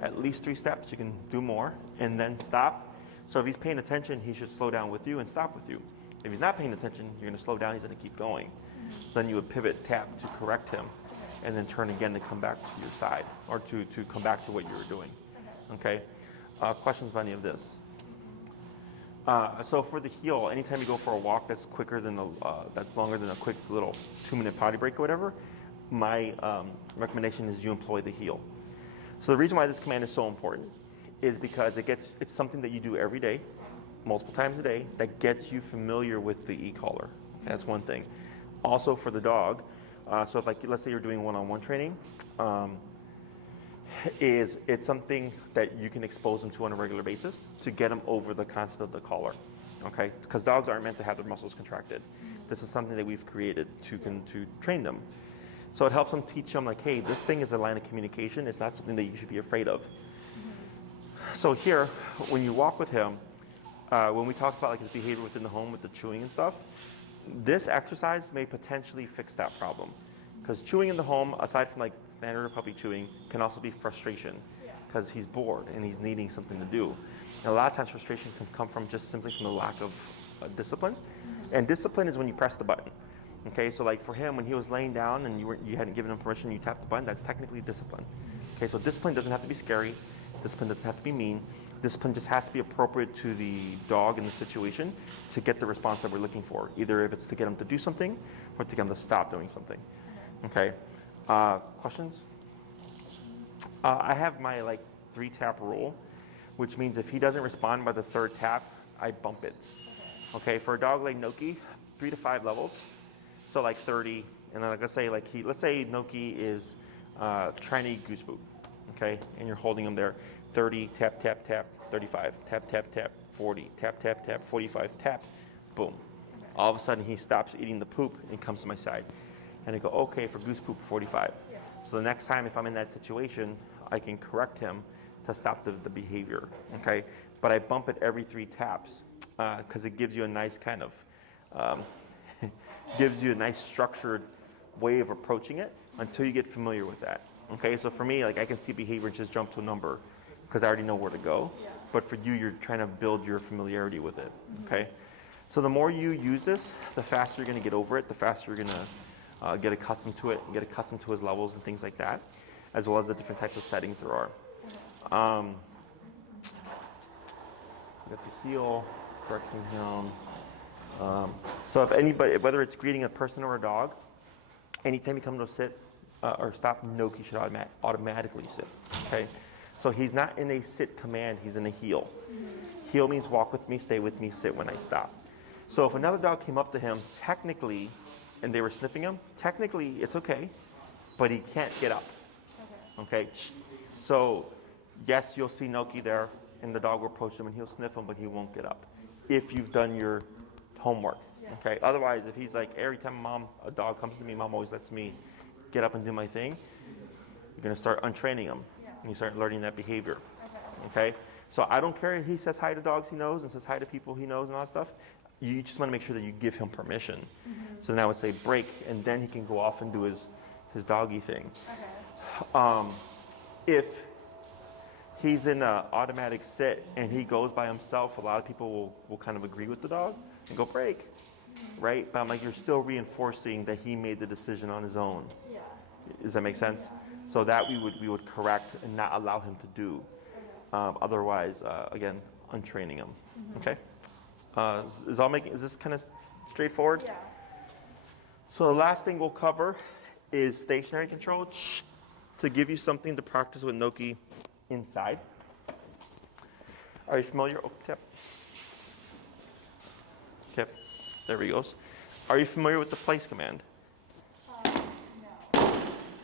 At least 3 steps, you can do more, and then stop. So if he's paying attention, he should slow down with you and stop with you. If he's not paying attention, you're gonna slow down, he's gonna keep going. So then you would pivot, tap to correct him, and then turn again to come back to your side, or to come back to what you were doing. Okay? Questions about any of this? So for the heel, anytime you go for a walk that's quicker than that's longer than a quick little 2-minute potty break or whatever, my recommendation is you employ the heel. So the reason why this command is so important is because it's something that you do every day, multiple times a day, that gets you familiar with the e-collar. That's one thing. Also for the dog, so if let's say you're doing one-on-one training, it's something that you can expose them to on a regular basis to get them over the concept of the collar, okay? Because dogs aren't meant to have their muscles contracted. This is something that we've created to train them. So it helps them teach them like, hey, this thing is a line of communication. It's not something that you should be afraid of. So here, when you walk with him, when we talk about like his behavior within the home with the chewing and stuff, this exercise may potentially fix that problem. Because chewing in the home, aside from like standard puppy chewing, can also be frustration because he's bored and he's needing something to do. And a lot of times frustration can come from just simply from the lack of discipline. And discipline is when you press the button. Okay, so like for him, when he was laying down and you hadn't given him permission, you tapped the button, that's technically discipline. Okay, so discipline doesn't have to be scary. Discipline doesn't have to be mean. Discipline just has to be appropriate to the dog and the situation to get the response that we're looking for. Either if it's to get him to do something or to get him to stop doing something. Okay, questions? I have my like 3-tap rule, which means if he doesn't respond by the 3rd tap, I bump it. Okay, for a dog like Gnocchi, 3 to 5 levels. So like 30, and then like let's say Gnocchi is trying to eat goose poop, okay? And you're holding him there, 30, tap, tap, tap, 35, tap, tap, tap, 40, tap, tap, tap, 45, tap, boom. All of a sudden he stops eating the poop and comes to my side. And I go, okay, for goose poop, 45. So the next time if I'm in that situation, I can correct him to stop the behavior, okay? But I bump it every 3 taps because it gives you a nice kind of, gives you a nice structured way of approaching it until you get familiar with that. Okay, so for me, like I can see behavior and just jump to a number because I already know where to go. But for you, you're trying to build your familiarity with it. Okay, so the more you use this, the faster you're going to get over it. The faster you're going to get accustomed to it and get accustomed to his levels and things like that, as well as the different types of settings there are. Got the heel, correcting him. So if anybody, whether it's greeting a person or a dog, anytime you come to sit or stop, Gnocchi should automatically sit, okay? So he's not in a sit command, he's in a heel. Heel means walk with me, stay with me, sit when I stop. So if another dog came up to him, technically, and they were sniffing him, technically it's okay, but he can't get up, okay? So yes, you'll see Gnocchi there, and the dog will approach him and he'll sniff him, but he won't get up if you've done your homework. Okay. Otherwise, if he's like every time a dog comes to me, mom always lets me get up and do my thing, you're gonna start untraining him, and you start learning that behavior. Okay. So I don't care if he says hi to dogs he knows and says hi to people he knows and all that stuff. You just want to make sure that you give him permission. So then I would say break, and then he can go off and do his doggy thing. If he's in an automatic sit and he goes by himself, a lot of people will kind of agree with the dog and go break, right? But I'm like, you're still reinforcing that he made the decision on his own. Does that make sense? So that we would correct and not allow him to do. Otherwise, again, untraining him. Okay? Is this kind of straightforward? Yeah. So the last thing we'll cover is stationary control to give you something to practice with Gnocchi inside. Are you familiar? Oh, tap. Tap. There he goes. Are you familiar with the place command? No.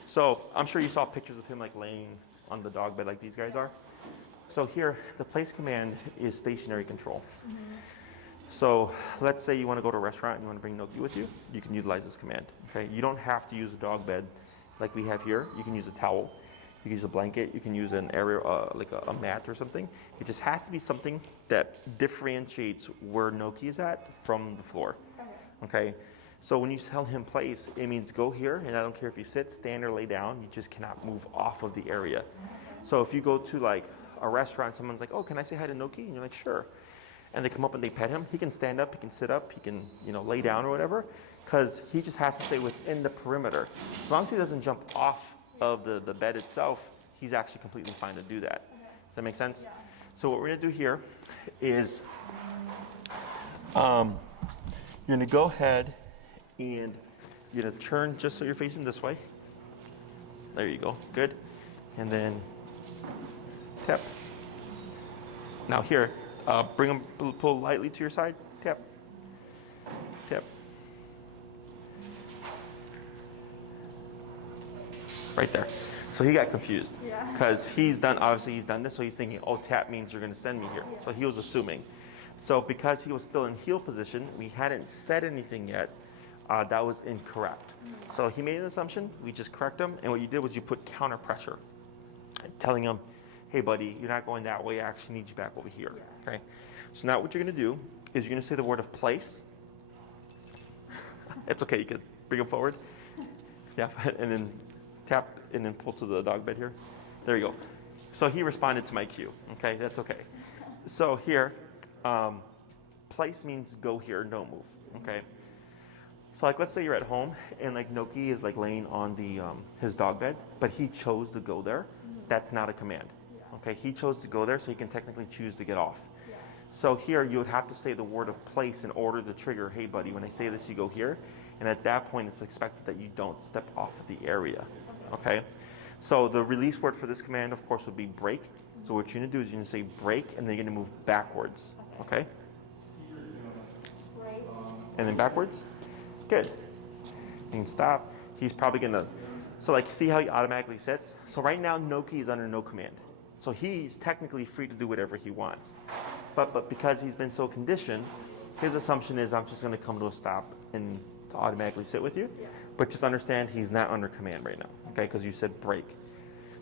So I'm sure you saw pictures of him like laying on the dog bed like these guys are. So here, the place command is stationary control. So let's say you want to go to a restaurant and you want to bring Gnocchi with you, you can utilize this command. Okay, you don't have to use a dog bed like we have here. You can use a towel, you can use a blanket, you can use an area like a mat or something. It just has to be something that differentiates where Gnocchi is at from the floor. Okay, so when you tell him place, it means go here, and I don't care if you sit, stand, or lay down. You just cannot move off of the area. So if you go to like a restaurant, someone's like, "Oh, can I say hi to Gnocchi?" And you're like, "Sure." and they come up and they pet him, he can stand up, he can sit up, he can, you know, lay down or whatever, because he just has to stay within the perimeter. As long as he doesn't jump off of the bed itself, he's actually completely fine to do that. Does that make sense? So what we're gonna do here is you're gonna go ahead and you're gonna turn just so you're facing this way. There you go, good. And then tap. Now here, bring him, pull lightly to your side, tap, tap. Right there. So he got confused because obviously he's done this, so he's thinking, oh, tap means you're gonna send me here. So he was assuming. So because he was still in heel position, we hadn't said anything yet, that was incorrect. So he made an assumption, we just correct him, and what you did was you put counter pressure, telling him, hey buddy, you're not going that way, I actually need you back over here, okay? So now what you're gonna do is you're gonna say the word of place. It's okay, you can bring him forward. Yeah, and then tap and then pull to the dog bed here. There you go. So he responded to my cue, okay, that's okay. So here, place means go here, don't move, okay? So like, let's say you're at home and like Gnocchi is like laying on the his dog bed, but he chose to go there. That's not a command, okay? He chose to go there, so he can technically choose to get off. So here you would have to say the word of place in order to trigger, hey buddy, when I say this, you go here. And at that point, it's expected that you don't step off of the area, okay? So the release word for this command, of course, would be break. So what you're gonna do is you're gonna say break, and then you're gonna move backwards, okay? And then backwards. Good. You can stop. He's probably gonna, so like see how he automatically sits? So right now, Gnocchi is under no command. So he's technically free to do whatever he wants. But because he's been so conditioned, his assumption is I'm just gonna come to a stop and to automatically sit with you. But just understand he's not under command right now, okay? Because you said break.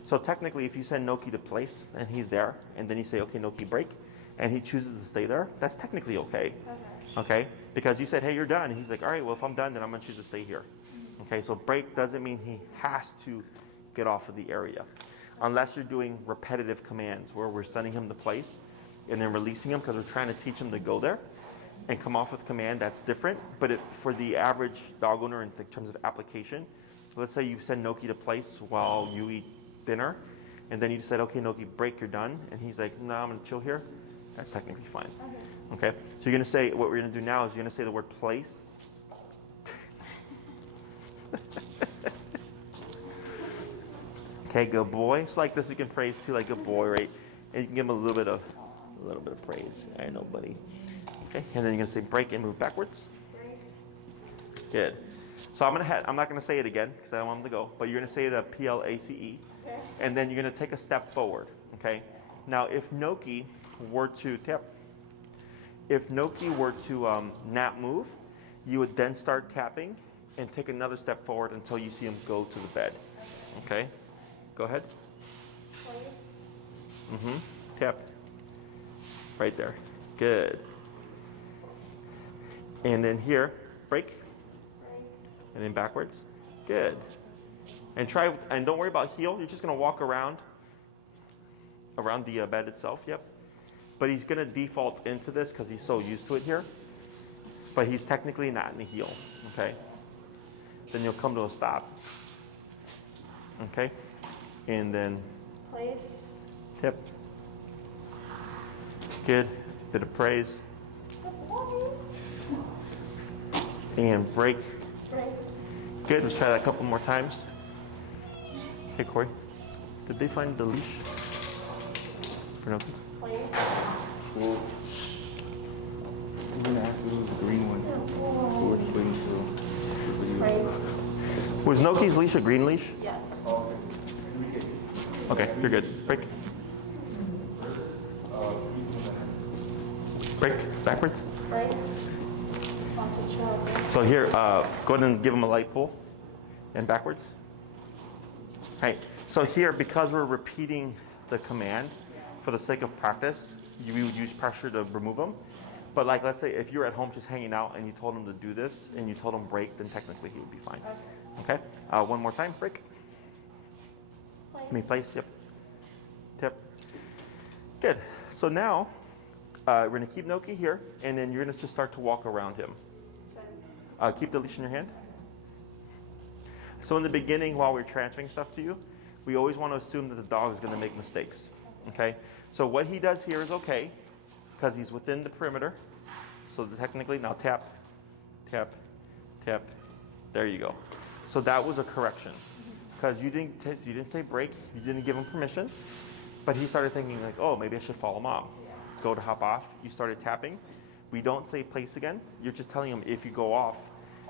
So technically, if you send Gnocchi to place and he's there, and then you say, okay, Gnocchi, break, and he chooses to stay there, that's technically okay. Okay? Because you said, hey, you're done. And he's like, all right, well, if I'm done, then I'm going to choose to stay here. Okay? So break doesn't mean he has to get off of the area. Unless you're doing repetitive commands where we're sending him to place and then releasing him because we're trying to teach him to go there and come off with command, that's different. But for the average dog owner in terms of application, let's say you send Gnocchi to place while you eat dinner, and then you said, okay, Gnocchi, break, you're done. And he's like, no, I'm going to chill here. That's technically fine. Okay, so you're going to say, what we're going to do now is you're going to say the word place. Okay, good boy. So like this, you can praise too, like good boy, right? And you can give him a little bit of praise. I know, buddy. Okay, and then you're going to say break and move backwards. Good. So I'm not going to say it again because I don't want him to go, but you're going to say the PLACE, and then you're going to take a step forward. Okay. Now, if Gnocchi were to tap. If Gnocchi were to not move, you would then start tapping and take another step forward until you see him go to the bed. Okay? Go ahead. Tap. Right there. Good. And then here, break. And then backwards. Good. And don't worry about heel. You're just going to walk around the bed itself. Yep. But he's going to default into this because he's so used to it here. But he's technically not in the heel, okay? Then you'll come to a stop, okay? And then Place. Tip. Good. Bit of praise. And break. Good. Let's try that a couple more times. Hey, Corey. Did they find the leash for Gnocchi? Well, I'm gonna ask you who's the green one. So we're just waiting for you. Was Gnocchi's leash a green leash? Yes. Okay, you're good. Break. Break. Backwards. Right. Wants to chill, right? So here, go ahead and give him a light pull. And backwards. Hey, so here, because we're repeating the command, for the sake of practice, you would use pressure to remove them. But like, let's say if you're at home just hanging out and you told him to do this and you told him break, then technically he would be fine. Okay? One more time, break. Place. Yep. Tip. Good. So now, we're gonna keep Gnocchi here, and then you're gonna just start to walk around him. Keep the leash in your hand. So in the beginning, while we're transferring stuff to you, we always want to assume that the dog is gonna make mistakes, okay? So what he does here is okay, because he's within the perimeter. So technically, now tap, tap, tap, there you go. So that was a correction, because you didn't say break, you didn't give him permission, but he started thinking like, oh, maybe I should follow mom. Go to hop off, you started tapping. We don't say place again, you're just telling him if you go off,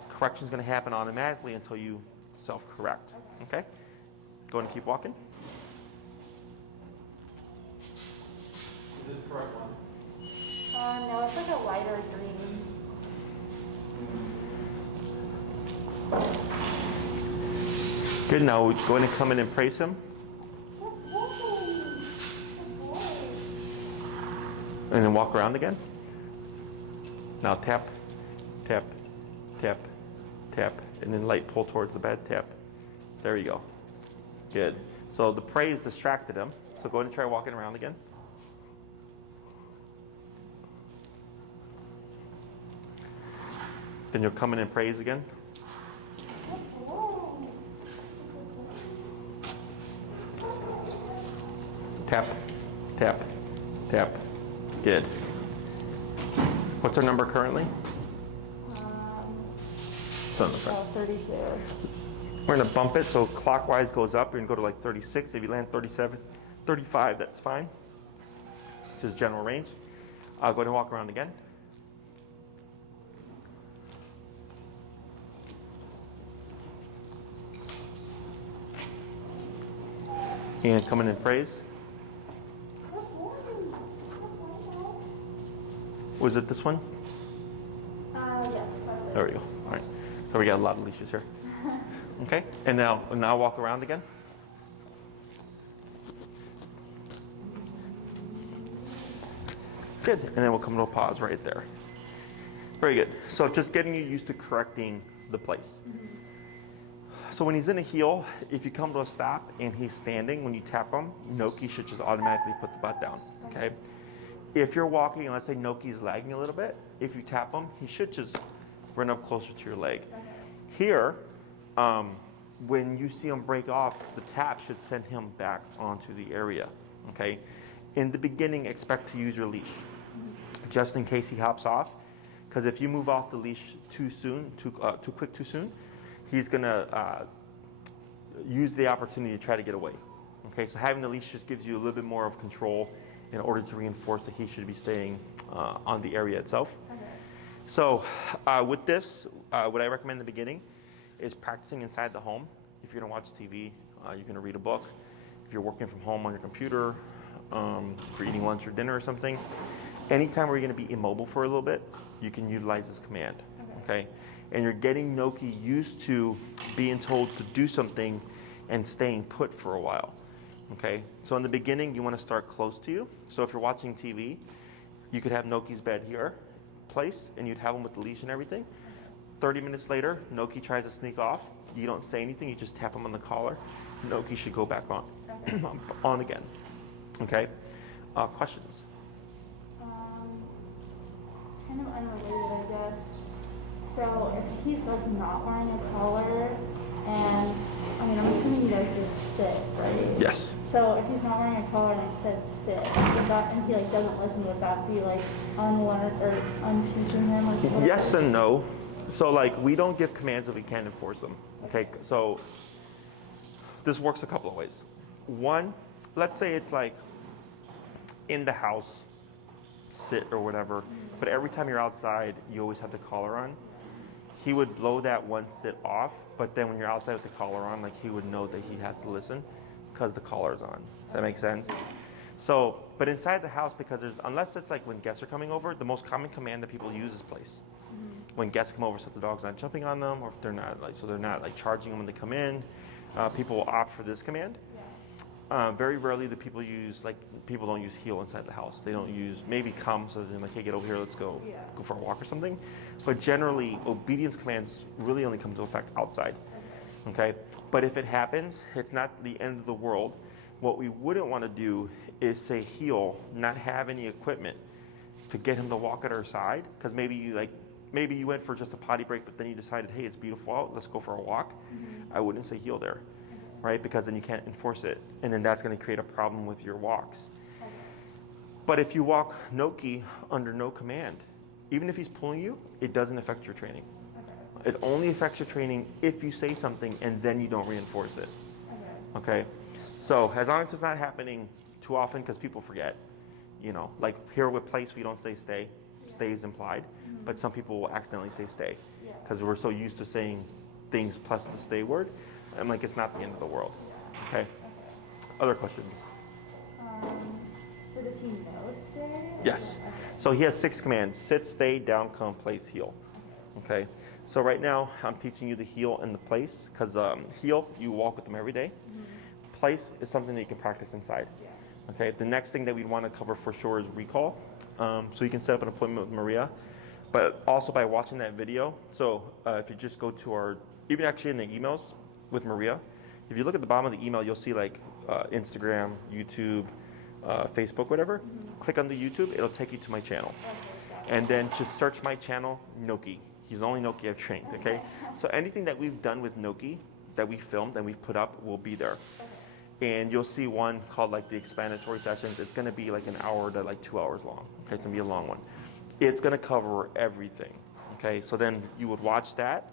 correction's gonna happen automatically until you self-correct, okay? Go ahead and keep walking. Is this the correct one? No, it's like a lighter green. Good, now go ahead and come in and praise him. And then walk around again. Now tap, tap, tap, tap, and then light pull towards the bed, tap. There you go. Good. So the praise distracted him. So go ahead and try walking around again. Then you'll come in and praise again. Tap, tap, tap. Good. What's our number currently? It's on the front. 32. We're gonna bump it so clockwise goes up. You're gonna go to like 36. If you land 37, 35, that's fine. Just general range. Go ahead and walk around again. And come in and praise. Was it this one? Yes, that's it. There we go. All right. So we got a lot of leashes here. Okay. And now walk around again. Good. And then we'll come to a pause right there. Very good. So just getting you used to correcting the place. So when he's in a heel, if you come to a stop and he's standing, when you tap him, Gnocchi should just automatically put the butt down, okay? If you're walking, and let's say Gnocchi's lagging a little bit, if you tap him, he should just run up closer to your leg. Here, when you see him break off, the tap should send him back onto the area, okay? In the beginning, expect to use your leash, just in case he hops off, because if you move off the leash too soon, too quick, too soon, he's gonna use the opportunity to try to get away. Okay, so having the leash just gives you a little bit more of control in order to reinforce that he should be staying on the area itself. Okay. So with this, what I recommend in the beginning is practicing inside the home. If you're gonna watch TV, you're gonna read a book. If you're working from home on your computer, if you're eating lunch or dinner or something, anytime where you're gonna be immobile for a little bit, you can utilize this command, okay? And you're getting Gnocchi used to being told to do something and staying put for a while, okay? So in the beginning, you wanna start close to you. So if you're watching TV, you could have Gnocchi's bed here, placed, and you'd have him with the leash and everything. 30 minutes later, Gnocchi tries to sneak off. You don't say anything, you just tap him on the collar. Gnocchi should go back on, on again, okay? Questions? Kind of unrelated, I guess. So if he's like not wearing a collar, and I mean, I'm assuming you guys did sit, right? Yes. So if he's not wearing a collar and I said sit, would that, and he like doesn't listen, would that be like unlearn or unteaching him? Like, what Yes and no. So like we don't give commands if we can't enforce them. Okay, so this works a couple of ways. One, let's say it's like in the house, sit or whatever, but every time you're outside, you always have the collar on. He would blow that one sit off, but then when you're outside with the collar on, like he would know that he has to listen because the collar's on. Does that make sense? So, but inside the house, because unless it's like when guests are coming over, the most common command that people use is place. When guests come over, so the dog's not jumping on them, or if they're not like charging them when they come in, people will opt for this command. Very rarely do people don't use heel inside the house. They don't use, maybe come, so they're like, hey, get over here, let's go for a walk or something. But generally, obedience commands really only come into effect outside, okay? But if it happens, it's not the end of the world. What we wouldn't want to do is say heel, not have any equipment to get him to walk at our side, because maybe you went for just a potty break, but then you decided, hey, it's beautiful out, let's go for a walk. I wouldn't say heel there, right? Because then you can't enforce it, and then that's going to create a problem with your walks. But if you walk Gnocchi under no command, even if he's pulling you, it doesn't affect your training. It only affects your training if you say something and then you don't reinforce it. Okay? So as long as it's not happening too often, because people forget, you know, like here with place, we don't say stay. Stay is implied, but some people will accidentally say stay because we're so used to saying things plus the stay word. I'm like, it's not the end of the world. Okay? Other questions? So does he know stay? Yes. So he has 6 commands: sit, stay, down, come, place, heel. Okay. So right now I'm teaching you the heel and the place, because heel, you walk with them every day. Place is something that you can practice inside. Okay. The next thing that we want to cover for sure is recall. So you can set up an appointment with Maria, but also by watching that video. So if you just go to our, even actually in the emails with Maria, if you look at the bottom of the email, you'll see like Instagram, YouTube, Facebook, whatever. Click on the YouTube, it'll take you to my channel. And then just search my channel, Gnocchi. He's the only Gnocchi I've trained, okay? So anything that we've done with Gnocchi, that we filmed and we've put up, will be there. And you'll see one called like the explanatory sessions. It's gonna be like an hour to like 2 hours long, okay? It's gonna be a long one. It's gonna cover everything, okay? So then you would watch that,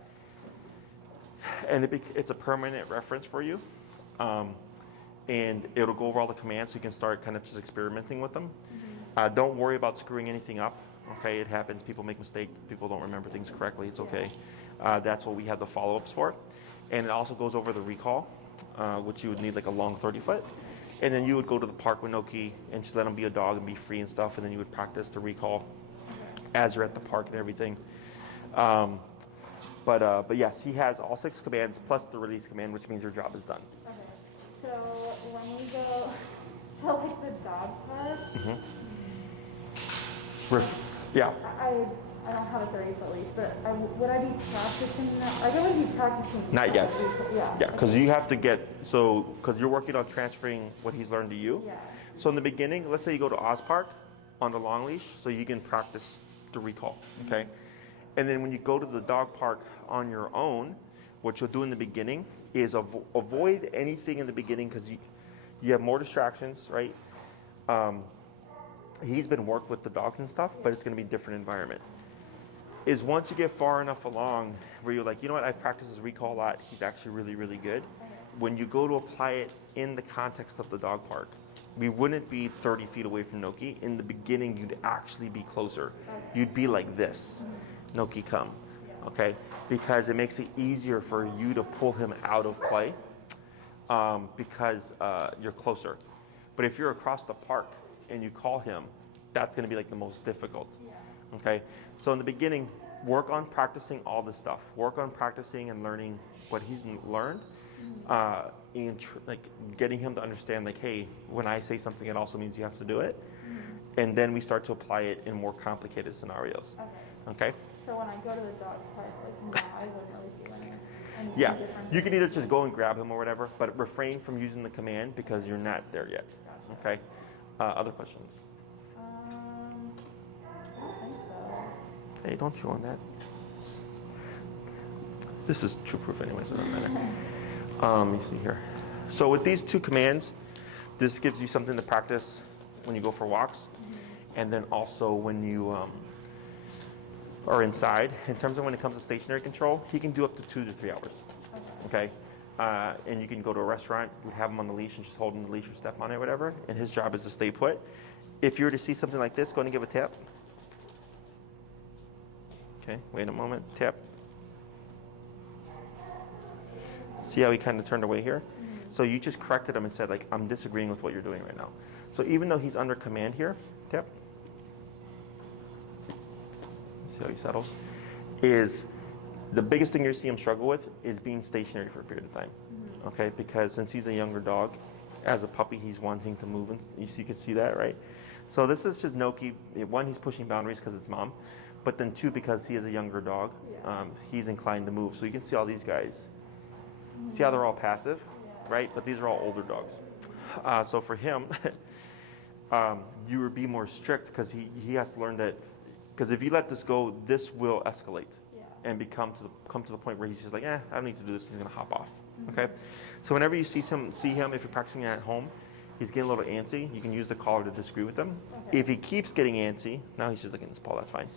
and it's a permanent reference for you. And it'll go over all the commands so you can start kind of just experimenting with them. Don't worry about screwing anything up, okay? It happens, people make mistakes, people don't remember things correctly, it's okay. That's what we have the follow-ups for. And it also goes over the recall, which you would need like a long 30-foot. And then you would go to the park with Gnocchi and just let him be a dog and be free and stuff, and then you would practice the recall as you're at the park and everything. But yes, he has all 6 commands plus the release command, which means your job is done. So when we go to like the dog park, Yeah. I don't have a 30-foot leash, but would I be practicing that? Like I would be practicing. Not yet. Yeah. Yeah, because you have to because you're working on transferring what he's learned to you. Yeah. So in the beginning, let's say you go to Oz Park on the long leash, so you can practice the recall, okay? And then when you go to the dog park on your own, what you'll do in the beginning is avoid anything in the beginning, because you have more distractions, right? He's been worked with the dogs and stuff, but it's going to be a different environment. Is once you get far enough along where you're like, you know what, I've practiced his recall a lot, he's actually really, really good. When you go to apply it in the context of the dog park, we wouldn't be 30 feet away from Gnocchi. In the beginning, you'd actually be closer. You'd be like this, Gnocchi come, okay? Because it makes it easier for you to pull him out of play because you're closer. But if you're across the park and you call him, that's gonna be like the most difficult, okay? So in the beginning, work on practicing all this stuff. Work on practicing and learning what he's learned, and like getting him to understand like, hey, when I say something, it also means you have to do it. And then we start to apply it in more complicated scenarios, okay? So when I go to the dog park, like now I wouldn't really do anything Yeah, different. you can either just go and grab him or whatever, but refrain from using the command because you're not there yet, okay? Other questions? I don't think so. Hey, don't chew on that. This is true proof anyway, so it doesn't matter. Let me see here. So with these 2 commands, this gives you something to practice when you go for walks, and then also when you are inside. In terms of when it comes to stationary control, he can do up to 2 to 3 hours, okay? And you can go to a restaurant, you have him on the leash and just hold him the leash or step on it, whatever, and his job is to stay put. If you were to see something like this, go ahead and give a tap. Okay, wait a moment, tap. See how he kind of turned away here? So you just corrected him and said, like, I'm disagreeing with what you're doing right now. So even though he's under command here, tap. See how he settles? Is the biggest thing you're seeing him struggle with is being stationary for a period of time. Okay, because since he's a younger dog, as a puppy, he's wanting to move, and you can see that, right? So this is just Gnocchi. 1, he's pushing boundaries because it's mom, but then 2, because he is a younger dog, he's inclined to move. So you can see all these guys. See how they're all passive, right? But these are all older dogs. So for him, you would be more strict because he has to learn that, because if you let this go, this will escalate and come to the point where he's just like, I don't need to do this. He's gonna hop off. Okay, so whenever you see him, if you're practicing at home, he's getting a little antsy. You can use the collar to disagree with him. Okay. If he keeps getting antsy, now he's just looking at his paw. That's fine.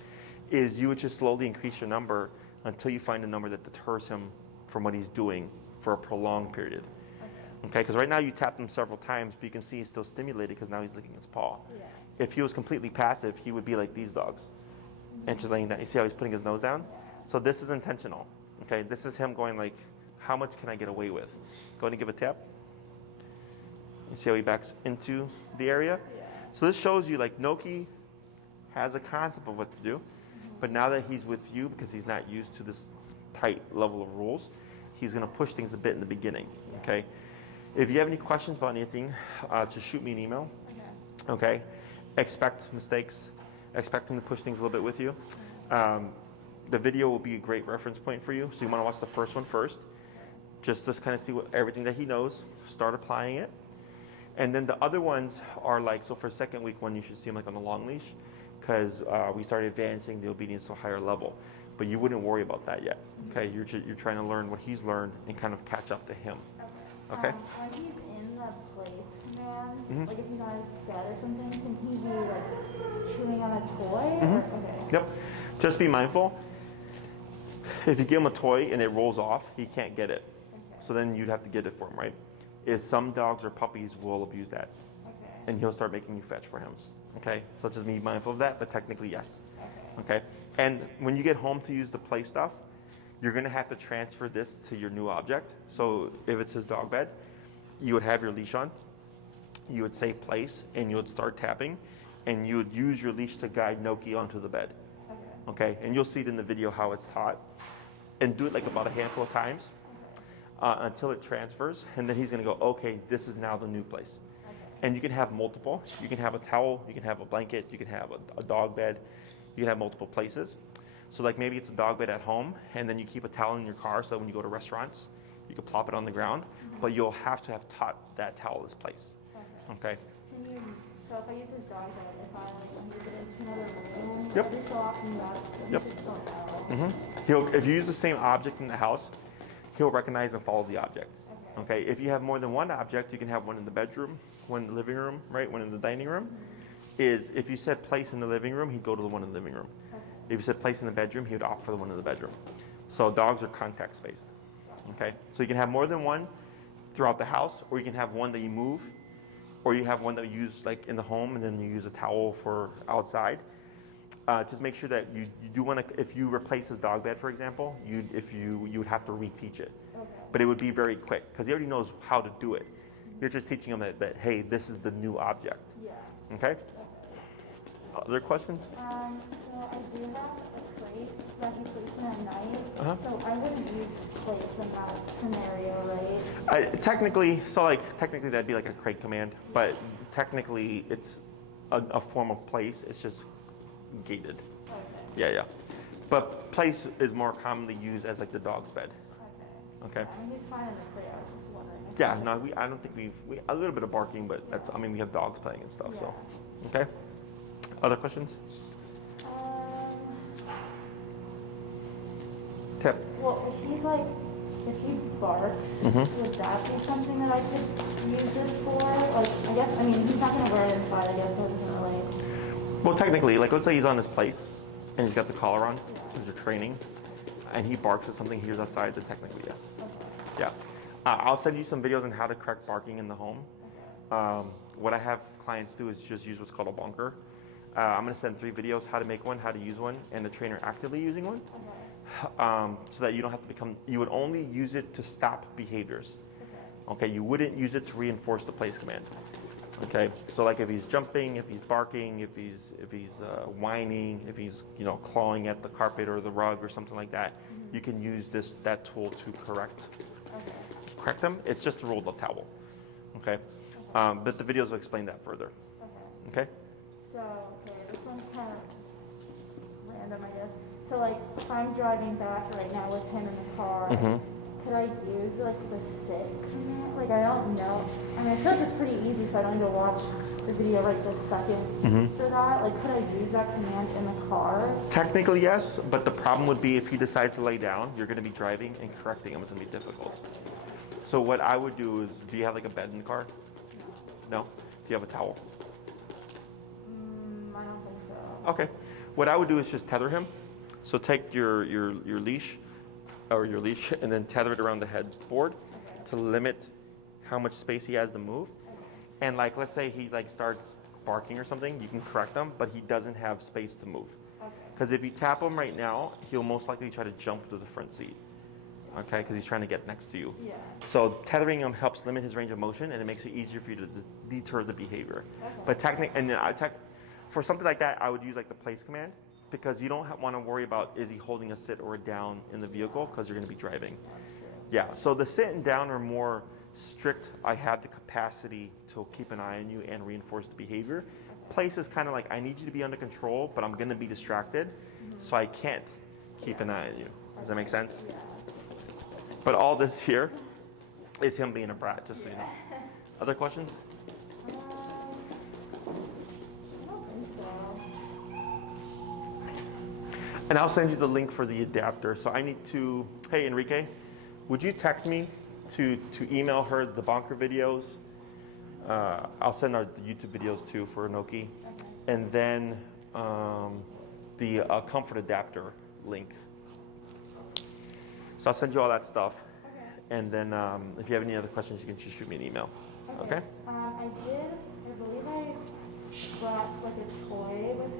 Is you would just slowly increase your number until you find a number that deters him from what he's doing for a prolonged period. Okay, because right now you tapped him several times, but you can see he's still stimulated because now he's licking his paw. Yeah. If he was completely passive, he would be like these dogs, and just laying down. You see how he's putting his nose down? So this is intentional. Okay, this is him going like, how much can I get away with? Go ahead and give a tap. You see how he backs into the area? Yeah. So this shows you like Gnocchi has a concept of what to do, but now that he's with you, because he's not used to this tight level of rules, he's gonna push things a bit in the beginning, okay? If you have any questions about anything, just shoot me an email, okay? Expect mistakes, expect him to push things a little bit with you. The video will be a great reference point for you, so you wanna watch the first one first, just to kind of see everything that he knows, start applying it. And then the other ones are like, so for second week one, you should see him like on the long leash, because we started advancing the obedience to a higher level. But you wouldn't worry about that yet, okay? You're trying to learn what he's learned and kind of catch up to him, okay? When he's in the place command, like if he's on his bed or something, can he be like chewing on a toy? Or, okay. Yep, just be mindful. If you give him a toy and it rolls off, he can't get it. So then you'd have to get it for him, right? Is some dogs or puppies will abuse that, and he'll start making you fetch for him. Okay, so just be mindful of that, but technically yes. Okay, and when you get home to use the play stuff, you're gonna have to transfer this to your new object. So if it's his dog bed, you would have your leash on, you would say place, and you would start tapping, and you would use your leash to guide Gnocchi onto the bed. Okay, and you'll see it in the video how it's taught, and do it like about a handful of times until it transfers, and then he's gonna go, okay, this is now the new place. And you can have multiple. You can have a towel, you can have a blanket, you can have a dog bed, you can have multiple places. So like maybe it's a dog bed at home, and then you keep a towel in your car, so when you go to restaurants, you can plop it on the ground, but you'll have to have taught that towel this place. Okay? So if I use his dog bed, if I like move it into another room, Yep. every so often he should still know. If you use the same object in the house, he'll recognize and follow the object. Okay, if you have more than one object, you can have one in the bedroom, one in the living room, right? One in the dining room. Is if you said place in the living room, he'd go to the one in the living room. If you said place in the bedroom, he would opt for the one in the bedroom. So dogs are context based. Okay, so you can have more than one throughout the house, or you can have one that you move, or you have one that you use like in the home, and then you use a towel for outside. Just make sure that you do want to, if you replace his dog bed, for example, you would have to reteach it. But it would be very quick, because he already knows how to do it. You're just teaching him that hey, this is the new object. Okay? Other questions? So I do have a crate that he sleeps in at night. So I wouldn't use place in that scenario, right? Technically that'd be like a crate command, but technically it's a form of place. It's just gated. Yeah. But place is more commonly used as like the dog's bed. Okay. I mean, he's fine in the crate. I was just wondering. Yeah, no, I don't think we a little bit of barking, but that's, I mean, we have dogs playing and stuff, so. Okay. Other questions? Tip. Well, if he barks, would that be something that I could use this for? Like, I guess, I mean, he's not going to wear it inside, I guess, so it doesn't really. Well, technically, like, let's say he's on his place, and he's got the collar on, because you're training, and he barks at something he hears outside, then technically, yes. Yeah. I'll send you some videos on how to correct barking in the home. What I have clients do is just use what's called a bonker. I'm going to send 3 videos, how to make one, how to use one, and the trainer actively using one. So that you don't have to you would only use it to stop behaviors. Okay, you wouldn't use it to reinforce the place command. Okay, so like if he's jumping, if he's barking, if he's whining, if he's clawing at the carpet or the rug or something like that, you can use that tool to correct them. It's just a rolled up towel. Okay, but the videos will explain that further. Okay. So this one's kind of random, I guess. So like if I'm driving back right now with him in the car, could I use like the sit command? Like I don't know. I mean, I feel like it's pretty easy, so I don't need to watch the video right this second for that. Like, could I use that command in the car? Technically, yes, but the problem would be if he decides to lay down, you're going to be driving and correcting him is going to be difficult. So what I would do is, do you have like a bed in the car? No? Do you have a towel? I don't think so. Okay. What I would do is just tether him. So take your leash, or your leash, and then tether it around the headboard to limit how much space he has to move. And like, let's say he's like starts barking or something, you can correct him, but he doesn't have space to move. Because if you tap him right now, he'll most likely try to jump to the front seat. Okay, because he's trying to get next to you. Yeah. So tethering him helps limit his range of motion, and it makes it easier for you to deter the behavior. But for something like that, I would use like the place command, because you don't want to worry about is he holding a sit or a down in the vehicle, because you're going to be driving. That's true. Yeah. So the sit and down are more strict. I have the capacity to keep an eye on you and reinforce the behavior. Place is kind of like, I need you to be under control, but I'm going to be distracted, so I can't keep an eye on you. Does that make sense? Yeah. But all this here is him being a brat, just so you know. Other questions? I don't think so. And I'll send you the link for the adapter. So I need to, hey Enrique, would you text me to email her the bonker videos? I'll send our YouTube videos too for Gnocchi. Okay. And then the comfort adapter link. So I'll send you all that stuff. Okay. And then if you have any other questions, you can just shoot me an email. Okay? I believe I brought like a toy with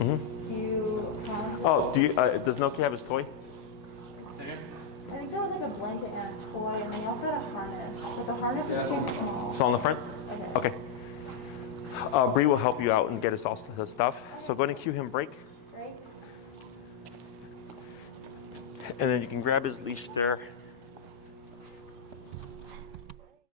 him. Do you have? Oh, does Gnocchi have his toy? I think there was like a blanket and a toy, and they also had a harness. But the harness is too small. So on the front? Okay. Okay. Bree will help you out and get us all his stuff. So go ahead and cue him break. Right? And then you can grab his leash there.